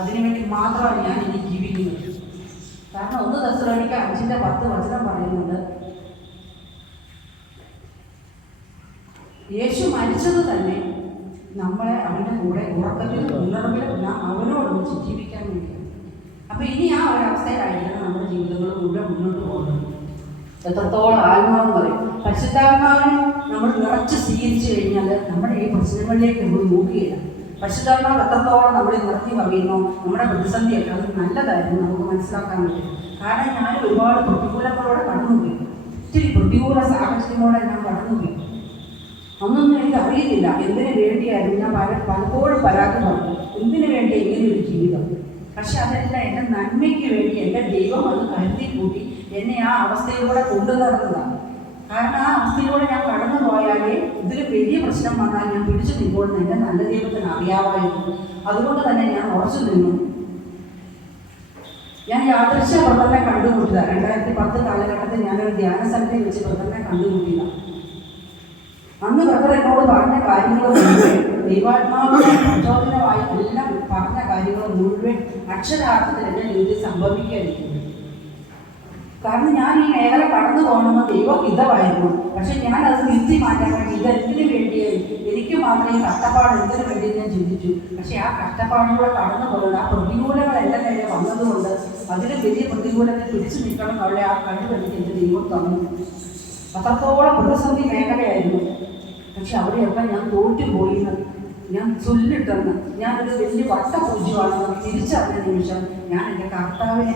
അതിനുവേണ്ടി മാത്രമാണ് ഞാൻ ഇനി ജീവിക്കുന്നത്. കാരണം 1 തെസ്സലോനിക്കർ 5:10 വചനം പറയുന്നുണ്ട്, യേശു മരിച്ചത് തന്നെ നമ്മളെ അവൻ്റെ കൂടെ ഉറക്കത്തിലും ഉണർവിലും അവനോടൊന്ന് ജീവിക്കാൻ വേണ്ടിയാണ്. അപ്പം ഇനി ആ ഒരവസ്ഥയിലായിരിക്കണം നമ്മുടെ ജീവിതങ്ങൾ മുഴുവൻ മുന്നോട്ട് പോകുന്നത്. എത്രത്തോളം ആത്മാവെന്ന് പറയും, പരിശുദ്ധാത്മാവിനെ നമ്മൾ നിറച്ച് സ്വീകരിച്ചു കഴിഞ്ഞാൽ നമ്മുടെ ഈ പ്രശ്നങ്ങളിലേക്ക് നമ്മൾ നോക്കുകയില്ല. പരിശുദ്ധാത്മാവ് എത്രത്തോളം നമ്മളെ നിറഞ്ഞു കവിയുന്നോ നമ്മുടെ പ്രതിസന്ധിയൊക്കെ അത് നല്ലതായിരുന്നു നമുക്ക് മനസ്സിലാക്കാൻ പറ്റും. കാരണം ഞാൻ ഒരുപാട് പ്രതികൂലങ്ങളോടെ കടന്നുപോയി, ഇത്തിരി പ്രതികൂല സാഹചര്യങ്ങളോടെ ഞാൻ കടന്നുപോയി. അന്നൊന്നും എനിക്ക് അറിയത്തില്ല എന്തിനു വേണ്ടിയായിരുന്നു. ഞാൻ പലപ്പോഴും പരാതി പറഞ്ഞു, എന്തിനു വേണ്ടി ഇങ്ങനെ ഒരു ജീവിതം. പക്ഷെ അതെല്ലാം എൻ്റെ നന്മയ്ക്ക് വേണ്ടി എൻ്റെ ദൈവം അത് കരുതി കൂട്ടി എന്നെ ആ അവസ്ഥയിലൂടെ കൊണ്ടു നടന്നതാണ്. കാരണം ആ അവസ്ഥയിലൂടെ ഞാൻ കടന്നു പോയാലേ ഇതിൽ വലിയ പ്രശ്നം വന്നാൽ ഞാൻ പിടിച്ചു നിൽക്കുമെന്ന് എൻ്റെ നല്ല ദൈവത്തിന് അറിയാമായിരുന്നു. അതുകൊണ്ട് തന്നെ ഞാൻ ഉറച്ചു നിന്നു. ഞാൻ യാദൃശ്യ ബ്രദറിനെ കണ്ടുമുട്ടിയതാണ്. 2010 കാലഘട്ടത്തിൽ ഞാനൊരു ധ്യാന സ്ഥലത്തിൽ വെച്ച് ബ്രദറിനെ കണ്ടുമുട്ടിയതാണ്. അന്ന് ബ്രദർ എന്നോട് പറഞ്ഞ കാര്യങ്ങൾ മുഴുവൻ ദൈവാത്മാവിനെ പ്രചോദനമായി എല്ലാം പറഞ്ഞ കാര്യങ്ങൾ മുഴുവൻ അക്ഷരാർത്ഥത്തിൽ എൻ്റെ ജീവിതത്തിൽ സംഭവിക്കാതിരിക്കുന്നു. കാരണം ഞാൻ ഈ മേഖല കടന്നു പോകണമെന്ന് ദൈവഹിതമായിരുന്നു. പക്ഷെ ഞാൻ അത് തിരുത്തി മാറ്റാൻ വേണ്ടി ഇതെന്തിനു വേണ്ടിയായി, എനിക്ക് മാത്രമേ ഈ കഷ്ടപ്പാട് എന്തിനു വേണ്ടി ഞാൻ ചിന്തിച്ചു. പക്ഷെ ആ കഷ്ടപ്പാടിലൂടെ കടന്നു പോകുന്നത് ആ പ്രതികൂലങ്ങൾ എൻ്റെ നേരെ വന്നതുകൊണ്ട് അതിന് വലിയ പ്രതികൂലത്തെ പിടിച്ചു നിൽക്കണം എന്നുള്ള ആ കഴിവ് എനിക്ക് എൻ്റെ ദൈവം തന്നു. അത്രത്തോളം പ്രതിസന്ധി മേഖലയായിരുന്നു. പക്ഷെ അവിടെയൊക്കെ ഞാൻ തോറ്റുപോയിന്ന്, ഞാൻ ചൊല്ലിട്ടെന്ന്, ഞാനൊരു വലിയ വട്ടപൂജ്യമാണെന്ന് തിരിച്ചറിഞ്ഞ നിമിഷം ഞാൻ എൻ്റെ കർത്താവിനെ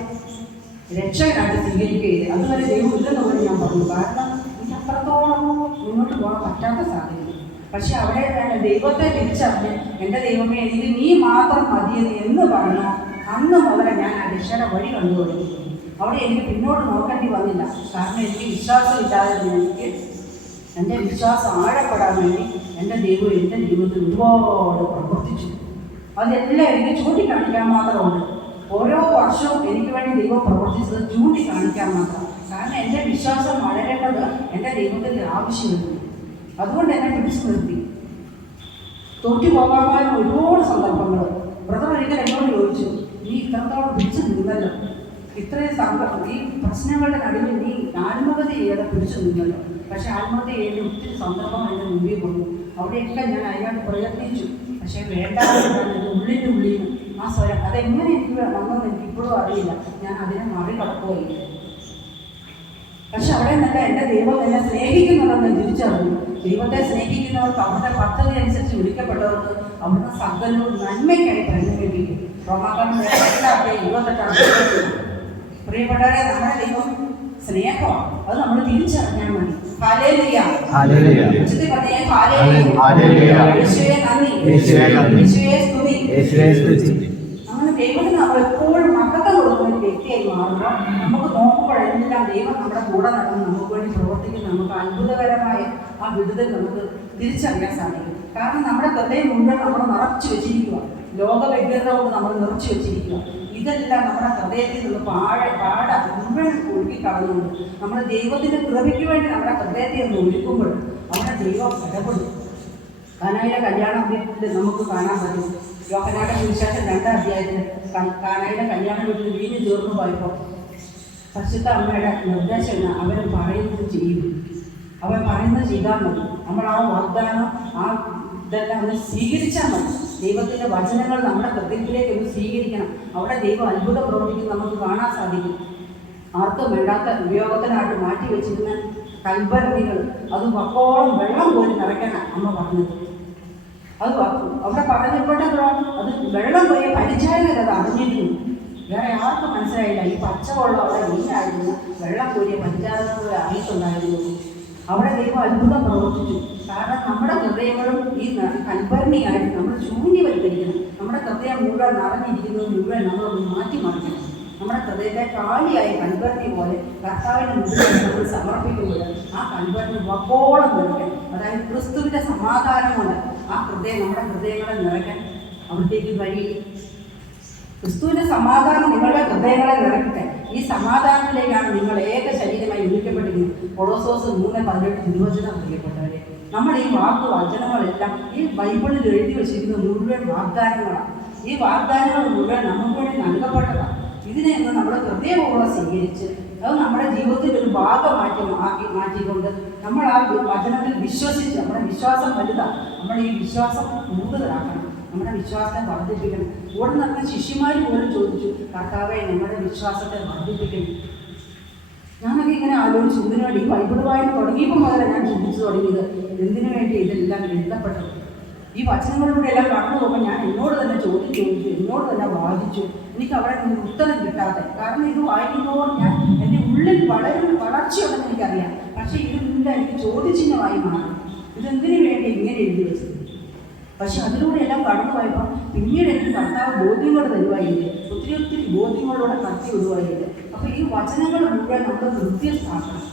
രക്ഷകനായിട്ട് സ്വീകരിക്കുകയില്ല. അതുവരെ ദൈവം ഇല്ലെന്ന് പോലും ഞാൻ പറഞ്ഞു. കാരണം എനിക്ക് അത്രത്തോളം മുന്നോട്ട് പോകാൻ പറ്റാത്ത സാധ്യത. പക്ഷെ അവിടെ ഞാൻ ദൈവത്തെ തിരിച്ചറിഞ്ഞ് എൻ്റെ ദൈവമേ എനിക്ക് നീ മാത്രം മതിയെന്ന് എന്ന് പറഞ്ഞാൽ അന്ന് മുതൽ ഞാൻ ആ രക്ഷയുടെ വഴി കണ്ടുപിടിച്ചു. അവിടെ എനിക്ക് പിന്നോട്ട് നോക്കേണ്ടി വന്നില്ല. കാരണം എനിക്ക് വിശ്വാസമില്ലാതെ എനിക്ക് എൻ്റെ വിശ്വാസം ആഴപ്പെടാൻ വേണ്ടി എൻ്റെ ദൈവം എൻ്റെ ജീവിതത്തിൽ ഒരുപാട് പ്രവർത്തിച്ചു. അതെല്ലാം എനിക്ക് ചൂണ്ടിക്കാണിക്കാൻ മാത്രമുണ്ട്. ഓരോ വർഷവും എനിക്ക് വേണ്ടി ദൈവം പ്രവർത്തിച്ചത് ചൂണ്ടിക്കാണിക്കാൻ മാത്രം. കാരണം എൻ്റെ വിശ്വാസം വളരേണ്ടത് എൻ്റെ ദൈവത്തിൻ്റെ ആവശ്യമുണ്ട്. അതുകൊണ്ട് എന്നെ പിടിച്ചു നിർത്തി. തോറ്റു പോകാമായ ഒരുപാട് സന്ദർഭങ്ങൾ ബ്രദർ ഒരിക്കൽ എന്നോട് ചോദിച്ചു, നീ ഇത്രത്തോളം പിടിച്ചു നിന്നല്ലോ, ഇത്രയും ഈ പ്രശ്നങ്ങളുടെ നടുവിൽ നീ ആത്മഹത്യ ചെയ്യാതെ പിടിച്ചു നിന്നല്ലോ. പക്ഷെ ആത്മഹത്യ ചെയ്യേണ്ട ഒത്തിരി സന്ദർഭം എൻ്റെ മുമ്പിൽ കൊണ്ടു. അവിടെയൊക്കെ ഞാൻ അതിനകത്ത് പ്രയത്നിച്ചു. പക്ഷേ വേണ്ട ഉള്ളിൻ്റെ ഉള്ളിൽ ആ സ്വരം അതെങ്ങനെ എനിക്ക് വന്നെന്ന് എനിക്ക് ഇപ്പോഴും അറിയില്ല. ഞാൻ അതിനെ മറികടക്കുകയില്ല. പക്ഷെ അവിടെ നിന്നല്ല എൻ്റെ ദൈവം എന്നെ സ്നേഹിക്കുന്നുണ്ടെന്ന് തിരിച്ചറിഞ്ഞു. ദൈവത്തെ സ്നേഹിക്കുന്നവർക്ക് അവരുടെ പദ്ധതി അനുസരിച്ച് വിളിക്കപ്പെട്ടവർക്ക് അവിടുന്ന് സകലവും നന്മയ്ക്കായി പരിണമിപ്പിക്കും. റോമാക്കാരൻ 28 പ്രിയപ്പെട്ടവരെ, നമ്മുടെ ദൈവം സ്നേഹമാണ്. അത് നമ്മൾ തിരിച്ചറിഞ്ഞാൽ മതി. Hallelujah, hallelujah. ഉച്ചത്തിൽ പറഞ്ഞേ ഹല്ലേലൂയ. യേശുവേ നന്ദി, യേശുവേ സ്തുതി, യേശുവേ സ്തുതി. അങ്ങനെ ദൈവത്തിന് നമ്മൾ എപ്പോഴും മഹത്വം കൊടുക്കുന്ന ഒരു വ്യക്തിയായി മാറുമ്പോൾ നമുക്ക് നോക്കുമ്പോഴെല്ലാം ദൈവം നമ്മുടെ കൂടെ നടന്ന് നമുക്ക് വേണ്ടി പ്രവർത്തിക്കുന്ന നമുക്ക് അത്ഭുതകരമായ ആ വിടുതൽ നമുക്ക് തിരിച്ചറിയാൻ സാധിക്കും. കാരണം നമ്മുടെ ഹൃദയം മുഴുവൻ നമ്മൾ നിറച്ചു വെച്ചിരിക്കുക, ലോകവ്യഗ്രത കൊണ്ട് നമ്മൾ നിറച്ചു വെച്ചിരിക്കുക. ഇതെല്ലാം നമ്മുടെ ഹൃദയത്തിൽ നിന്ന് പാട മുഴുവൻ ഒഴുകിക്കളഞ്ഞുകൊണ്ട് നമ്മൾ ദൈവത്തിൻ്റെ കൃപയ്ക്ക് വേണ്ടി നമ്മുടെ ഹൃദയത്തെ ഒന്ന് ഒരുക്കുമ്പോൾ നമ്മുടെ ദൈവം ഇടപെടും. കാനായിലെ കല്യാണം വീട്ടിൽ നമുക്ക് കാണാൻ പറ്റും. യോഹന്നാന്റെ സുവിശേഷം 2-ാം അധ്യായത്തിൽ കാനായിലെ കല്യാണ വീട്ടിൽ വീഞ്ഞ് തീർന്നു പോയപ്പോൾ പരിശുദ്ധ അമ്മയുടെ നിർദ്ദേശം അവൻ പറയുന്നത് ചെയ്യും, അവൻ പറയുന്നത് ചെയ്താൽ മതി. നമ്മൾ ആ വാഗ്ദാനം ആ ഇതെല്ലാം ഒന്ന് സ്വീകരിച്ചാൽ മതി. ദൈവത്തിൻ്റെ വചനങ്ങൾ നമ്മുടെ ഹൃദയത്തിലേക്ക് ഒന്ന് സ്വീകരിക്കണം. അവിടെ ദൈവം അത്ഭുത പ്രവർത്തിക്കും നമുക്ക് കാണാൻ സാധിക്കും. ആർക്കും വേണ്ടാത്ത ഉപയോഗത്തിനായിട്ട് മാറ്റി വെച്ചിരുന്ന കൽഭരണികൾ അത് വക്കോളം വെള്ളം പോലും നിറയ്ക്കണം അമ്മ പറഞ്ഞത്. അത് അവിടെ പറഞ്ഞപ്പോഴോ അത് വെള്ളം പോയി പരിചാരകർ അത് അറിഞ്ഞിരുന്നു. വേറെ ആർക്കും മനസ്സിലായില്ല. ഈ പച്ചവെള്ളം അവിടെ വീഞ്ഞായിരുന്നു, വെള്ളം കോരിയ പരിചാരകർ അറിയിട്ടുണ്ടായിരുന്നു. അവിടെ ദൈവം അത്ഭുതം പ്രവർത്തിച്ചു. കാരണം നമ്മുടെ ഹൃദയങ്ങളും ഈ കൽഭരണിയായിട്ട് നമ്മൾ ശൂന്യവൽക്കരിക്കണം. നമ്മുടെ ഹൃദയം മുഴുവൻ നിറഞ്ഞിരിക്കുന്നത് മുഴുവൻ നമ്മളൊന്ന് മാറ്റി മറിക്കണം. നമ്മുടെ ഹൃദയത്തെ കാലിയായ കൽഭരണി പോലെ കർത്താവിൻ്റെ മുമ്പിൽ നമ്മൾ സമർപ്പിക്കുമ്പോൾ ആ കൽഭരണി വക്കോളം നിറയ്ക്കാൻ, അതായത് ക്രിസ്തുവിൻ്റെ സമാധാനം കൊണ്ട് ആ ഹൃദയം നമ്മുടെ ഹൃദയങ്ങളെ നിറയ്ക്കാൻ അവിടത്തേക്ക് വഴി. ക്രിസ്തുവിൻ്റെ സമാധാനം നിങ്ങളുടെ ഹൃദയങ്ങളെ നിറയ്ക്കട്ടെ. ഈ സമാധാനത്തിലേക്കാണ് നിങ്ങൾ ഏക ശരീരമായി വിളിക്കപ്പെട്ടിരിക്കുന്നത്. കൊളോസോസ് 3:18 തിരുവചനം അറിയപ്പെട്ടവരെ, നമ്മുടെ ഈ വചനങ്ങളെല്ലാം ഈ ബൈബിളിൽ എഴുതി വെച്ചിരിക്കുന്ന മുഴുവൻ വാഗ്ദാനങ്ങളാണ്. ഈ വാഗ്ദാനങ്ങൾ മുഴുവൻ നമുക്ക് വേണ്ടി നൽകപ്പെട്ടതാണ്. ഇതിനെ ഒന്ന് നമ്മൾ ഹൃദയപൂർവ്വം സ്വീകരിച്ച് അത് നമ്മുടെ ജീവിതത്തിൽ ഒരു ഭാഗമാക്കി മാറ്റിക്കൊണ്ട് നമ്മൾ ആ വചനത്തിൽ വിശ്വസിച്ച് നമ്മുടെ വിശ്വാസം വലുതാണ്. നമ്മൾ ഈ വിശ്വാസം കൂടുതലാക്കണം, നമ്മുടെ വിശ്വാസത്തെ വർദ്ധിപ്പിക്കണം. കൂടെ നടന്ന ശിഷ്യന്മാർ പോലും ചോദിച്ചു, കർത്താവെ നമ്മുടെ വിശ്വാസത്തെ വർദ്ധിപ്പിക്കണം. ഞാനൊക്കെ ഇങ്ങനെ ആലോചിച്ചു, ഇതിനു വേണ്ടി ഈ ബൈബിൾ വായന തുടങ്ങിയപ്പോൾ മുതലാണ് ഞാൻ ചിന്തിച്ചു തുടങ്ങിയത്, എന്തിനു വേണ്ടി ഇതെല്ലാം എഴുതപ്പെട്ടത്. ഈ വചനങ്ങളിലൂടെ എല്ലാം കടന്നു പോകുമ്പോൾ ഞാൻ എന്നോട് തന്നെ ചോദ്യം ചോദിച്ചു, എന്നോട് തന്നെ വാദിച്ചു. എനിക്ക് അവിടെ നിന്ന് ഉത്തരം കിട്ടാതെ, കാരണം ഇത് വായിക്കുമ്പോൾ ഞാൻ എൻ്റെ ഉള്ളിൽ വളർച്ചയുണ്ടെന്ന് എനിക്കറിയാം. പക്ഷേ ഇതെല്ലാം എനിക്ക് ചോദ്യചിഹ്നമായി മാറും. ഇതെന്തിനു വേണ്ടി ഇങ്ങനെ എഴുതി വെച്ചത്? പക്ഷെ അതിലൂടെ എല്ലാം കടന്നു പോയപ്പോൾ പിന്നീട് എനിക്ക് കർത്താവ് ബോധ്യങ്ങൾ തരുവായില്ലേ, ഒത്തിരി ബോധ്യങ്ങളിലൂടെ കടത്തി വിടുവായില്ലേ. അപ്പോൾ ഈ വചനങ്ങൾ മുഴുവൻ നമ്മൾ ഹൃദയസ്ഥാക്കണം.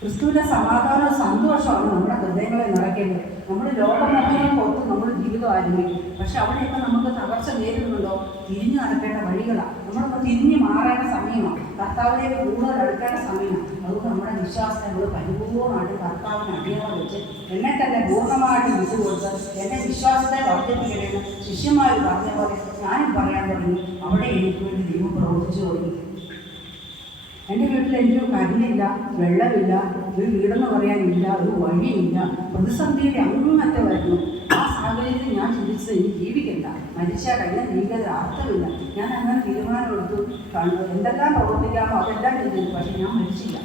ക്രിസ്തുവിൻ്റെ സമാധാനവും സന്തോഷമാണ് നമ്മുടെ ഹൃദയങ്ങളെ നിറയ്ക്കേണ്ടത്. നമ്മൾ ലോകമോഹങ്ങൾ പുറത്ത് നമ്മൾ ജീവിതം ആരംഭിക്കും. പക്ഷെ അവിടെയൊക്കെ നമുക്ക് തകർച്ച നേരിടുന്നുണ്ടോ? തിരിഞ്ഞു നടക്കേണ്ട വഴികളാണ്. നമ്മളൊന്ന് തിരിഞ്ഞു മാറേണ്ട സമയമാണ്, കർത്താവിലേക്ക് കൂടുതൽ അടുക്കേണ്ട സമയമാണ്. അതുകൊണ്ട് നമ്മുടെ വിശ്വാസത്തെ നമ്മൾ പരിപൂർണ്ണമായിട്ട് കർത്താവിന് അടിയാളം വെച്ച് എന്നെ തന്നെ പൂർണ്ണമായിട്ട് വിട്ടുകൊടുത്ത് എൻ്റെ വിശ്വാസത്തെ വർദ്ധിപ്പിക്കണമെന്ന് ശിഷ്യന്മാർ പറഞ്ഞ പോലെ ഞാനും പറയാൻ തുടങ്ങി. അവിടെ എനിക്ക് വേണ്ടി ദൈവം പ്രവർത്തിച്ചു തുടങ്ങി. എൻ്റെ വീട്ടിൽ എനിക്ക് കരണ്ടില്ല, വെള്ളമില്ല, ഒരു വീടെന്ന് പറയാനില്ല, ഒരു വഴിയില്ല, പ്രതിസന്ധിയുടെ അങ്ങനത്തെ വരുന്നു. ആ സാഹചര്യത്തിൽ ഞാൻ ചിന്തിച്ചത് എനിക്ക് ജീവിക്കണ്ട, മരിച്ചാൽ കഴിഞ്ഞാൽ ജീവിതത്തിൽ അർത്ഥമില്ല. ഞാൻ അങ്ങനെ തീരുമാനമെടുത്തു. എന്തെല്ലാം പ്രവർത്തിക്കാമോ അതെല്ലാം ചെയ്തു. പക്ഷെ ഞാൻ മരിച്ചില്ല.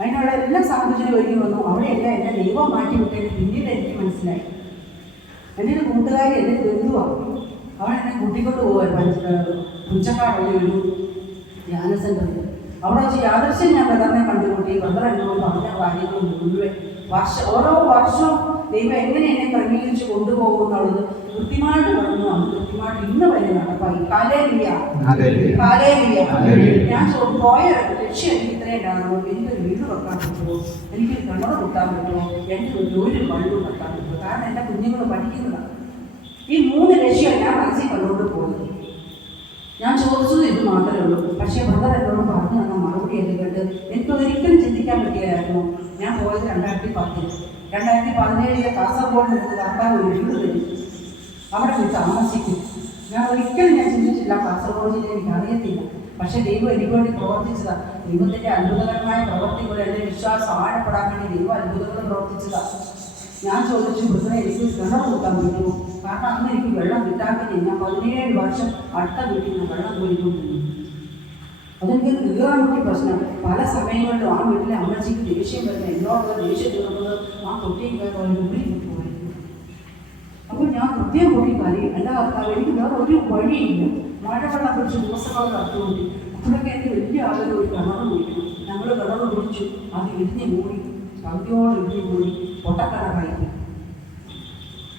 അതിനുള്ള എല്ലാ സാഹചര്യവും ഒരുങ്ങി വന്നു. അവിടെയെല്ലാം എന്നെ ദൈവം മാറ്റി വിട്ടതിന് പിന്നീട് എനിക്ക് മനസ്സിലായി. എൻ്റെ ഒരു കൂട്ടുകാരി എൻ്റെ ബന്ധുവാണ്. അവൾ എന്നെ കൂട്ടിക്കൊണ്ട് പോകുമായിരുന്നു പുഞ്ചക്കാടുള്ള ഒരു ധ്യാന സെൻ്ററിൽ. അവിടെ വെച്ച് യാദൃശ്യം ഞാൻ ബ്രദറിനെ കണ്ടുകൂട്ടി. ബ്രദർ എന്നോട് പറഞ്ഞ കാര്യങ്ങൾ മുഴുവൻ ഓരോ വർഷവും ദൈവം എങ്ങനെ എന്നെ ക്രമീകരിച്ച് കൊണ്ടുപോകും എന്നുള്ളത് കൃത്യമായിട്ട് പറഞ്ഞു. അത് കൃത്യമായിട്ട് ഇന്ന് വരെ നടപ്പായി. ഹല്ലേലൂയ. ഞാൻ പോയ ലക്ഷ്യം എനിക്ക് ഇത്രയുണ്ടാകുമോ? എനിക്കൊരു വീട് വെക്കാൻ പറ്റുമോ? എനിക്കൊരു കിണർ കുത്താൻ പറ്റുമോ? എൻ്റെ ഒരു ബൾബ് വെക്കാൻ പറ്റുമോ? കാരണം എൻ്റെ കുഞ്ഞുങ്ങൾ പഠിക്കുന്നതാണ്. ഈ 3 ലക്ഷ്യം ഞാൻ മനസ്സിൽ കണ്ടുകൊണ്ട് പോകുന്നത്. ഞാൻ ചോദിച്ചത് ഇത് മാത്രമേ ഉള്ളൂ. പക്ഷേ ബ്രദർ എന്നോട് പറഞ്ഞു തന്ന മറുപടി ഒക്കെ കേട്ട് എനിക്ക് ഒരിക്കലും ചിന്തിക്കാൻ പറ്റിയായിരുന്നു. ഞാൻ പോയത് 2010. 2017 കാസർഗോഡ് നിന്ന് കർത്താവ് ഒരു വീട് തരും, അവിടെ പോയി താമസിക്കും. ഞാൻ ഒരിക്കലും ചിന്തിച്ചില്ല കാസർഗോഡ് ജില്ല എനിക്ക് അറിയത്തില്ല. പക്ഷേ ദൈവം എനിക്ക് വേണ്ടി പ്രവർത്തിച്ചതാണ്. ദൈവത്തിൻ്റെ അത്ഭുതകരമായ പ്രവർത്തികൾ എൻ്റെ വിശ്വാസം ആഴപ്പെടാൻ വേണ്ടി ദൈവം അത്ഭുതങ്ങൾ പ്രവർത്തിച്ചതാണ്. ഞാൻ ചോദിച്ചു, ബ്രദറെ എനിക്ക് കിണർ കൂട്ടാൻ പറ്റുമോ? കാരണം അന്ന് എനിക്ക് വെള്ളം കിട്ടാതെ ഞാൻ 17 വർഷം അടുത്ത വീട്ടിൽ നിന്ന് വെള്ളം കോരിക്കൊണ്ടിരുന്നു. അതെനിക്ക് തീരാൻ പറ്റിയ പ്രശ്നമാണ്. പല സമയങ്ങളിലും ആ വീട്ടിലെ അമ്മച്ചിക്ക് ദേഷ്യം വരുന്നത്, എന്നോടുള്ള ദേഷ്യം തീർന്നത് ആ തൊട്ടിയും ഉള്ളിൽ പോയിരുന്നു. അപ്പോൾ ഞാൻ കൃത്യം കൂടി കാര്യം എല്ലാ കർത്താവ് എനിക്ക് വേറെ ഒരു വഴിയില്ല. മഴവെള്ളം കുറിച്ച് ദിവസങ്ങൾ കത്തുകൊണ്ടി അപ്പോഴൊക്കെ എനിക്ക് വലിയ ആളുകൾ ഒരു കിണർ കുടിക്കണം. ഞങ്ങൾ കിണർ കുടിച്ചു, അത് ഇടിഞ്ഞ് മൂടി, പകുതിയോളം ഇടിഞ്ഞ് മൂടി പൊട്ടക്കിണറായി.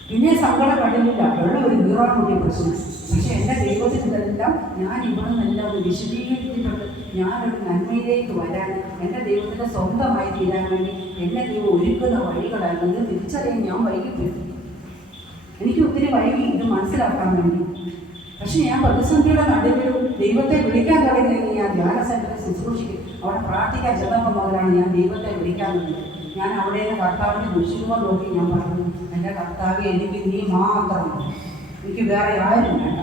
പിന്നെ സങ്കടം കണ്ടില്ല, വെള്ളം ഒരു വീറാൻ കൂടിയ പ്രശ്നം. പക്ഷെ എൻ്റെ ദൈവത്തിനെല്ലാം ഞാൻ ഇവിടെ നിന്നെല്ലാം ഒന്ന് വിശദീകരിച്ചിട്ടുണ്ട്. ഞാനൊരു നന്മയിലേക്ക് വരാൻ, എൻ്റെ ദൈവത്തിൻ്റെ സ്വന്തമായി തീരാൻ വേണ്ടി എന്നെ ദൈവം ഒരുക്കുന്ന വഴികളായിരുന്നു. ഇത് തിരിച്ചറിയാൻ ഞാൻ വൈകിപ്പോയി. എനിക്ക് ഒത്തിരി വൈകി ഇത് മനസ്സിലാക്കാൻ വേണ്ടി. പക്ഷെ ഞാൻ പ്രതിസന്ധിയുടെ നടുവിലും ദൈവത്തെ വിളിക്കാൻ തുടങ്ങിയെന്ന് ഞാൻ ധ്യാന സെൻ്ററിൽ ശുശ്രൂഷിക്കും. അവിടെ പ്രാർത്ഥിക്കാൻ ചെന്നപ്പോൾ മുതലാണ് ഞാൻ ദൈവത്തെ വിളിക്കാൻ തുടങ്ങിയത്. ഞാൻ അവിടെ കർത്താവിൻ്റെ ദുശിരുമ നോക്കി ഞാൻ പറഞ്ഞു, എൻ്റെ കർത്താവെ എനിക്ക് നീ മാത്രമാണ്, എനിക്ക് വേറെ ആരും വേണ്ട.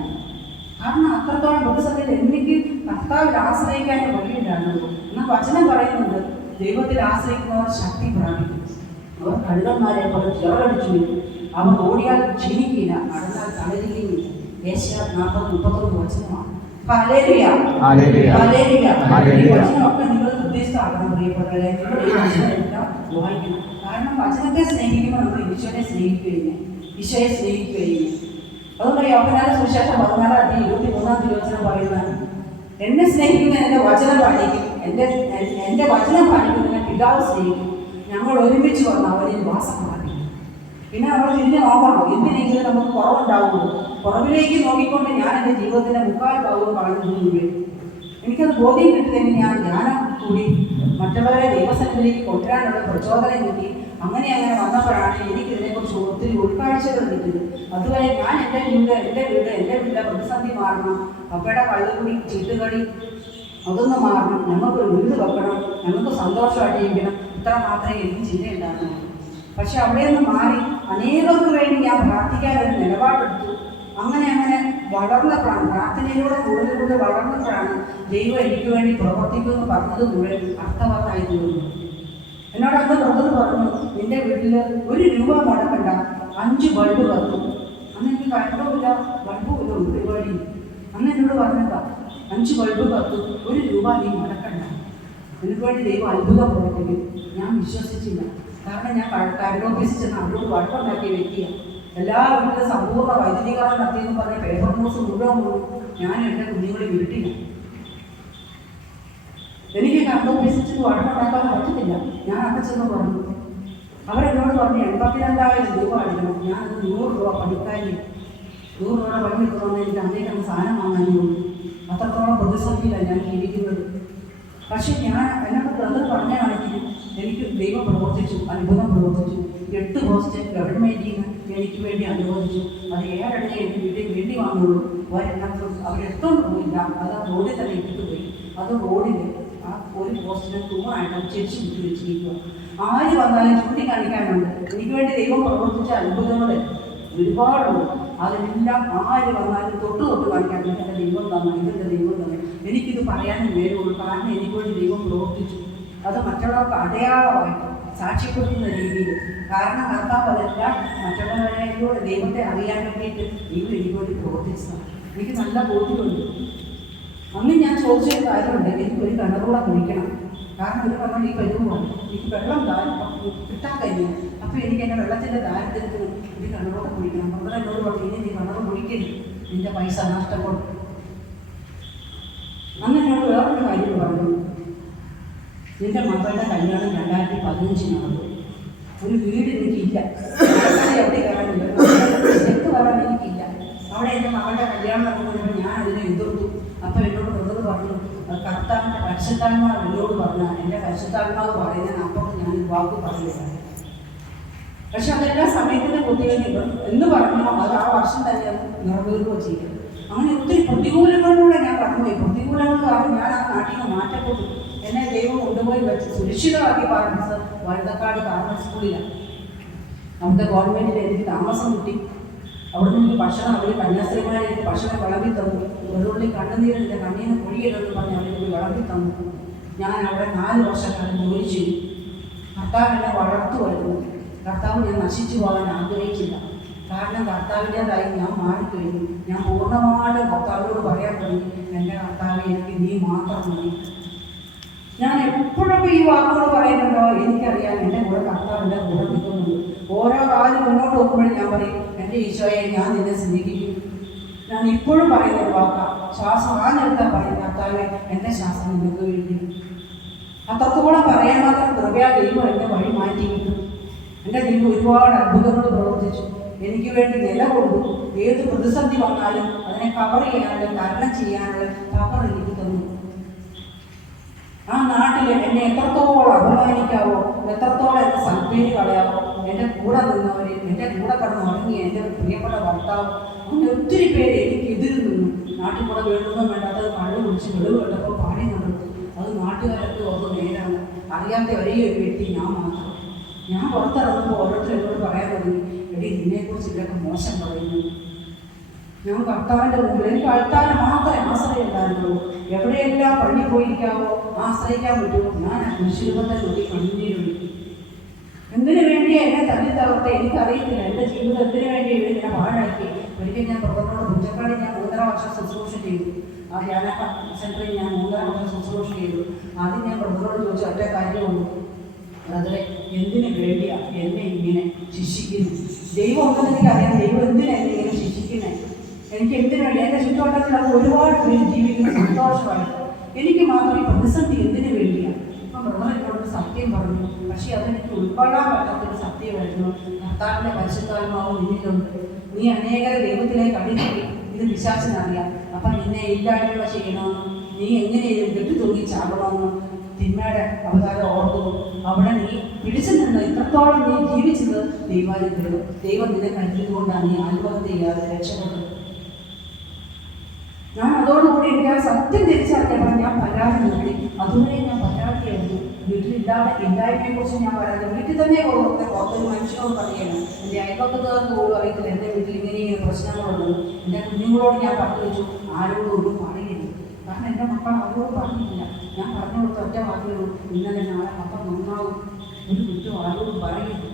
കാരണം അത്രത്തോളം പ്രതിസന്ധിയിൽ എനിക്ക് കർത്താവിൽ ആശ്രയിക്കാനേ വഴിയുണ്ടാകുന്നത്. എന്നാൽ വചനം പറയുന്നുണ്ട്, ദൈവത്തിൽ ആശ്രയിക്കുന്നവർ ശക്തി പ്രാപിക്കും. അവർ കഴുകന്മാരെ പോലെ ചിറകടിച്ചു വരും. അവർ ഓടിയാൽ ക്ഷീണിക്കില്ല, നടന്നാൽ തളരുകയുമില്ല. ഏശയ്യാ 40:31 വചനമാണ്. ഈ വചനമൊക്കെ നിങ്ങൾ ഉദ്ദേശിച്ചാകണം പ്രിയപ്പെട്ടവരെ. നിങ്ങൾ ഈ വചനമെല്ലാം വായിക്കണം. കാരണം വചനത്തെ സ്നേഹിക്കുമ്പോൾ നമ്മൾ ഈശോയെ സ്നേഹിക്കുകയില്ല, ഈശോയെ സ്നേഹിക്കുകയില്ല. അതുകൊണ്ട് യോഹന്നാന്റെ സുവിശേഷം 14:23 പറയുന്നതാണ്, എന്നെ സ്നേഹിക്കുന്ന എൻ്റെ വചനം പാലിക്കും, എൻ്റെ വചനം പാലിക്കുന്നതിനെ പിതാവ് സ്നേഹിക്കും, ഞങ്ങൾ ഒരുമിച്ച് വന്ന് അവരിൽ വാസം പാലിക്കും. പിന്നെ നമ്മൾ തിരിഞ്ഞ് നോക്കണം, എന്തിനെങ്കിലും നമുക്ക് കുറവുണ്ടാവുള്ളൂ. കുറവിലേക്ക് നോക്കിക്കൊണ്ട് ഞാൻ എൻ്റെ ജീവിതത്തിൻ്റെ 3/4 ഭാഗവും കളഞ്ഞു. എനിക്കത് ബോധ്യം കിട്ടിയതെങ്കിൽ ഞാൻ ധ്യാനം കൂടി മറ്റുള്ളവരെ ദൈവസന്നിധിയിലേക്ക് കൊണ്ടുവരാനുള്ള പ്രചോദനം കിട്ടി. അങ്ങനെ വന്നപ്പോഴാണ് എനിക്കിതിനെക്കുറിച്ച് ഒത്തിരി ഉൾക്കാഴ്ചകൾ കിട്ടിയത്. അതുവരെ ഞാൻ എൻ്റെ വീട് പ്രതിസന്ധി മാറണം, അവരുടെ കള്ളുകൂടി ചീട്ടുകളി അതൊന്ന് മാറണം, ഞങ്ങൾക്കൊരു വീട് വെക്കണം, ഞങ്ങൾക്ക് സന്തോഷമായിട്ട് ജീവിക്കണം, ഇത്ര മാത്രമേ എനിക്ക് ചിന്തയുണ്ടാകുന്നു. പക്ഷെ അവിടെ നിന്ന് മാറി അനേകർക്ക് വേണ്ടി ഞാൻ പ്രാർത്ഥിക്കാനൊരു നിലപാടെടുത്തു. അങ്ങനെ അങ്ങനെ വളർന്നപ്പോഴാണ്, പ്രാർത്ഥനയിലൂടെ കൂടുതൽ കൂടുതൽ വളർന്നപ്പോഴാണ് ദൈവം എനിക്ക് വേണ്ടി പ്രവർത്തിക്കുമെന്ന് പറഞ്ഞത് മുഴുവൻ അർത്ഥവത്തായി തീർന്നു. എന്നോട് അന്ന് ബ്രദർ പറഞ്ഞു, നിന്റെ വീട്ടിൽ 1 രൂപ മുടക്കണ്ട, 5 ബൾബ് കത്തും. അന്ന് എനിക്ക് കറണ്ടുമില്ല, ബൾബുമില്ല, ഒരു പരിപാടി. അന്ന് എന്നോട് പറഞ്ഞതാ, 5 ബൾബ് കത്തും, 1 രൂപ നീ മുടക്കണ്ട, എനിക്ക് വേണ്ടി ദൈവം അത്ഭുതം പ്രവർത്തിക്കും. ഞാൻ വിശ്വസിച്ചില്ല. കാരണം ഞാൻ കറണ്ട് ഓഫീസിൽ ചെന്ന് അവരോട് വഴക്കുണ്ടാക്കിയ വ്യക്തിയാണ്. എല്ലാ വീട്ടിലും സമ്പൂർണ്ണ വൈദ്യുതീകരണം നടത്തിയെന്ന് പറഞ്ഞ പേപ്പർ ന്യൂസ് മുഴുവൻ ഞാൻ എൻ്റെ കുഞ്ഞുങ്ങളെ വീട്ടില്ല. എനിക്ക് കറണ്ട് ഓഫീസിൽ ചെന്ന് വഴക്കുണ്ടാക്കാൻ പറ്റത്തില്ല. ഞാൻ അവിടെ ചെന്ന് പറഞ്ഞു. അവരെന്നോട് പറഞ്ഞു 82,000 രൂപ അടിക്കണം. ഞാൻ 100 രൂപ പണിക്കാരി, 100 രൂപ പണി കിട്ടണമെന്ന് എനിക്ക് അന്നേക്കാണ് സാധനം വാങ്ങാനുള്ളൂ. അത്രത്തോളം പ്രതിസന്ധിയിലാണ് ഞാൻ ജീവിക്കുന്നത്. പക്ഷെ ഞാൻ എന്നോട് ബ്രദർ പറഞ്ഞ കണക്കിന് എനിക്ക് ദൈവം പ്രവർത്തിച്ചു, അത്ഭുതം പ്രവർത്തിച്ചു. 8 പോസ്റ്റ് ഗവൺമെൻറ്റിൽ നിന്ന് എനിക്ക് വേണ്ടി അനുവദിച്ചു. അത് 7 എണ്ണേ എനിക്ക് വീട്ടിൽ വേണ്ടി വാങ്ങുള്ളൂ. ഒരെണ്ണത്തും അവരെടുത്തോണ്ട് പോയില്ല. അത് ആ റോഡിൽ തന്നെ ഇട്ടിട്ട് പോയി. അത് റോഡിൽ ആ ഒരു പോസ്റ്റിന് തൂണായിട്ട് ചെരിച്ച് വിട്ടു വെച്ചിരിക്കുക. ആര് വന്നാലും ചൂണ്ടിക്കാണിക്കാനുണ്ട്. എനിക്ക് വേണ്ടി ദൈവം പ്രവർത്തിച്ച അത്ഭുതങ്ങൾ ഒരുപാടുണ്ട്. അതെല്ലാം ആര് വന്നാലും തൊട്ട് കാണിക്കാൻ എൻ്റെ ദൈവം തന്നെ, ഇതെൻ്റെ ദൈവം തന്നെ. എനിക്കിത് പറയാനും വേറുള്ളൂ. കാരണം എനിക്ക് വേണ്ടി ദൈവം പ്രവർത്തിച്ചു. അത് മറ്റുള്ളവർക്ക് അടയാളമായിട്ട് സാക്ഷ്യപ്പെടുത്തുന്ന രീതിയിൽ. കാരണം കർത്താവ് അതെല്ലാം മറ്റുള്ളവരിലൂടെ ദൈവത്തെ അറിയാൻ വേണ്ടിയിട്ട് ദൈവം എനിക്ക് വേണ്ടി പ്രവർത്തിച്ചതാണ്. എനിക്ക് നല്ല ബോധ്യമുണ്ട്. അന്ന് ഞാൻ ചോദിച്ചൊരു കാര്യമുണ്ട്, എനിക്ക് ഒരു കിണറൂടെ കുടിക്കണം. കാരണം ഒരു പറഞ്ഞാൽ ഈ പരിവുമാണ്, എനിക്ക് വെള്ളം കിട്ടാൻ കഴിഞ്ഞു. അപ്പോൾ എനിക്ക് എൻ്റെ വെള്ളത്തിൻ്റെ ദാരിദ്ര്യത്തിന് ഒരു കിണറൂടെ കുടിക്കണം. മക്കളെ എന്നോട് പറഞ്ഞു, ഇനി നീ കിണറ് കുടിക്കരുത്, നിൻ്റെ പൈസ നഷ്ടപ്പെടും. അന്ന് എന്നോട് വേറൊരു കാര്യം പറഞ്ഞു, നിൻ്റെ മകളുടെ കല്യാണം 2015 ഒരു വീട് എനിക്കില്ല, എവിടെ കയറാനില്ല, സ്റ്റെപ്പ് കയറാൻ എനിക്കില്ല. അവിടെ എൻ്റെ മകളുടെ കല്യാണം നടക്കുമ്പോൾ ഞാൻ അതിനെ എതിർത്തു. അപ്പോൾ എന്നോട് ബ്രദർ പറഞ്ഞു, കർത്താവിൻ്റെ പരിശുദ്ധാത്മാവ് എന്നോട് പറഞ്ഞാൽ എൻ്റെ പരിശുദ്ധാത്മാവ് പറയുന്നതിന് അപ്പുറത്ത് ഞാൻ വാക്ക് പറയുകയാണ്. പക്ഷെ അതെല്ലാ സമയത്തിൻ്റെ കുട്ടികൾ എന്ന് പറഞ്ഞോ അത് ആ വർഷം തന്നെ നിറവേറുകയോ ചെയ്യും. അങ്ങനെ ഒത്തിരി പ്രതികൂലങ്ങളിലൂടെ ഞാൻ കടന്നുപോയി. പ്രതികൂലങ്ങൾ കാരണം ഞാൻ ആ നാട്ടിൽ നിന്ന് മാറ്റപ്പെട്ടു. എന്നെ ദൈവം കൊണ്ടുപോയി വെച്ച് സുരക്ഷിതമാക്കി പറഞ്ഞത് വഴുതക്കാട് ഗവൺമെൻറ് സ്കൂളിലാണ്. അവിടുത്തെ ഗവൺമെൻറ്റിൽ എനിക്ക് താമസം കിട്ടി. അവിടെ നിന്ന് ഭക്ഷണം, അവർ കന്യാസ്ത്രീമാരെ എനിക്ക് ഭക്ഷണം വിളമ്പി തന്നു. വെറുള്ളി കണ്ണുനീരിൻ്റെ കണ്ണീന്ന് പൊഴിയില്ലെന്ന് പറഞ്ഞ് അവരെനിക്ക് വിളമ്പി തന്നു. ഞാൻ അവിടെ 4 വർഷക്കാലം ജോലി ചെയ്തു. കർത്താവ് എന്നെ വളർത്തുമായിരുന്നു. കർത്താവ് ഞാൻ നശിച്ചു പോകാൻ ആഗ്രഹിച്ചില്ല. കാരണം കർത്താവിൻ്റെതായി ഞാൻ മാറിക്കഴിഞ്ഞു. ഞാൻ പൂർണ്ണമായിട്ടും കർത്താവിനോട് പറയാൻ തുടങ്ങി, എൻ്റെ കർത്താവ് എനിക്ക് നീ മാത്രം മതി. ഞാൻ എപ്പോഴൊക്കെ ഈ വാക്കുകൾ പറയുന്നുണ്ടോ എനിക്കറിയാം എൻ്റെ കൂടെ കർത്താവ് എൻ്റെ കൂടെ നിൽക്കുന്നുണ്ട്. ഓരോ കാലം മുന്നോട്ട് പോകുമ്പോഴും ഞാൻ പറയും, എൻ്റെ ഈശോയെ ഞാൻ നിന്നെ സ്നേഹിക്കും. ഞാൻ ഇപ്പോഴും പറയുന്ന ഒരു വാക്കാണ്. ശ്വാസം ആഞ്ഞെടുത്താൽ പറയും, കർത്താവെ എൻ്റെ ശ്വാസം നിനക്ക് വേണ്ടി. അത്രത്തോളം പറയാൻ മാത്രം കൃപയാ ദൈവം എൻ്റെ വഴി മാറ്റി കിട്ടും. എൻ്റെ ദൈവം ഒരുപാട് അത്ഭുതങ്ങൾ പ്രവർത്തിച്ചു. എനിക്ക് വേണ്ടി നിലകൊണ്ടു. ഏത് പ്രതിസന്ധി വന്നാലും അതിനെ കവർ ചെയ്യാനുള്ള, തരണം ചെയ്യാനുള്ള പവർ എനിക്ക് തന്നു. ആ നാട്ടിൽ എന്നെ എത്രത്തോളം അപമാനിക്കാവോ, എത്രത്തോളം എന്നെ സൽപ്പേര് കളയാവോ, എൻ്റെ കൂടെ നിന്നവർ, എൻ്റെ കൂടെ കടന്ന് ഉറങ്ങി എൻ്റെ പ്രിയപ്പെട്ട ഭർത്താവ്, അങ്ങനെ ഒത്തിരി പേര് എനിക്ക് എതിര് നിന്നു. നാട്ടിൽ കൂടെ വേണ്ടതും വേണ്ടാത്തത് കള്ളു കുടിച്ച് വെളിവ് കണ്ടപ്പോൾ പാടി നടന്നു. അത് നാട്ടുകാരൊക്കെ ഓർത്ത് നേരാണ്. അറിയാത്ത ഒരേ ഒരു വ്യക്തി ഞാൻ മാത്രം. ഞാൻ പുറത്തിറങ്ങുമ്പോൾ ഓരോരുത്തർ എന്നോട് പറയാൻ തുടങ്ങി, എടി നിന്നെക്കുറിച്ച് ഇതൊക്കെ മോശം പറയുന്നു. ഞാൻ കർത്താവിൻ്റെ മുമ്പിൽ എനിക്ക് ആൾക്കാരെ മാത്രമേ ആശ്രയിക്കാറുള്ളൂ. എവിടെയെല്ലാം പള്ളി പോയിരിക്കാവോ ആശ്രയിക്കാൻ പറ്റുമോ ഞാൻ ആ കുരിശുരൂപത്തെ നോക്കി കണ്ണീരൊഴുക്കി. എന്തിനു വേണ്ടിയാ എന്നെ തല്ലി തകർത്ത എനിക്കറിയത്തില്ല. എൻ്റെ ജീവിതം എന്തിനു വേണ്ടി ഇവരിങ്ങനെ പാഴാക്കി. ഒരിക്കൽ ഞാൻ ബ്രദറിനോട് പുഞ്ചക്കാട് ഞാൻ 3.5 വർഷം ശുശ്രൂഷ ചെയ്തു. ആ ധ്യാന സെൻറ്ററിൽ ഞാൻ 3.5 വർഷം ശുശ്രൂഷ ചെയ്തു. ആദ്യം ഞാൻ ബ്രദറിനോട് ചോദിച്ചു ഒറ്റ കാര്യമുള്ളൂ, ബ്രദറെ എന്തിനു വേണ്ടിയാ എന്നെ ഇങ്ങനെ ശിക്ഷിക്കുന്നു? ദൈവം ഉണ്ടെന്ന് എനിക്കറിയാം. ദൈവം എന്തിനാ എന്നെ ഇങ്ങനെ ശിക്ഷിക്കുന്നത്? എനിക്ക് എന്തിനു വേണ്ടി? എൻ്റെ ചുറ്റുവട്ടത്തിൽ അത് ഒരുപാട് പേര് ജീവിക്കുന്ന സന്തോഷമായിട്ട്, എനിക്ക് മാത്രം ഈ പ്രതിസന്ധി എന്തിനു വേണ്ടിയാണ്? അപ്പം ബ്രദർ എന്നോട് സത്യം പറഞ്ഞു. പക്ഷേ അതെനിക്ക് ഉൾക്കൊള്ളാൻ പറ്റാത്തൊരു സത്യമായിരുന്നു. കർത്താവിൻ്റെ പരിശുദ്ധാത്മാവ് നിന്നിലുണ്ട്. നീ അനേകരെ ദൈവത്തിലേക്ക് അടിച്ചു. ഇത് പിശാചിനറിയാം. അപ്പം നിന്നെ ഇല്ലായ്മ ചെയ്യണമെന്നും നീ എങ്ങനെയും കെട്ടിത്തൂങ്ങി ചാടണമെന്നും തിന്മയുടെ അവതാരം ഓർക്കുന്നു. അവിടെ നീ പിടിച്ചു നിന്ന് ഇത്രത്തോളം നീ ജീവിച്ചത് ദൈവാനുഗ്രഹം. ദൈവം നിന്നെ കരുതിക്കൊണ്ടാണ് നീ ആത്മഹത്യ ചെയ്യാതെ രക്ഷപ്പെട്ടത്. ഞാൻ അതോടുകൂടി എനിക്ക് ആ സത്യം തിരിച്ചറിഞ്ഞപ്പോൾ ഞാൻ പരാതി നോക്കി. അതുവരെ ഞാൻ പരാതിയായിരുന്നു. വീട്ടിൽ ഇല്ലായ്മയെക്കുറിച്ച് ഞാൻ പറയാം. വീട്ടിൽ തന്നെ പോകുന്നത് പുറത്തൊരു മനുഷ്യനോട് പറയുകയാണ്. എൻ്റെ അയൽപക്കത്തുകാർക്ക് പോലും അറിയത്തില്ല എൻ്റെ വീട്ടിൽ ഇങ്ങനെ പ്രശ്നങ്ങളുള്ളത്. എൻ്റെ കുഞ്ഞുങ്ങളോട് ഞാൻ പറഞ്ഞു വെച്ചു, ആരോടും ഒന്നും പറയരുത്. കാരണം എൻ്റെ മക്കൾ ആരോടും പറഞ്ഞിട്ടില്ല. ഞാൻ പറഞ്ഞു കൊടുത്ത ഒറ്റ വാക്കുള്ളൂ, ഇന്നലെ നാളെ മക്കൾ നന്നാവും, ഒരു കുറ്റം ആരോടും പറയരുത്.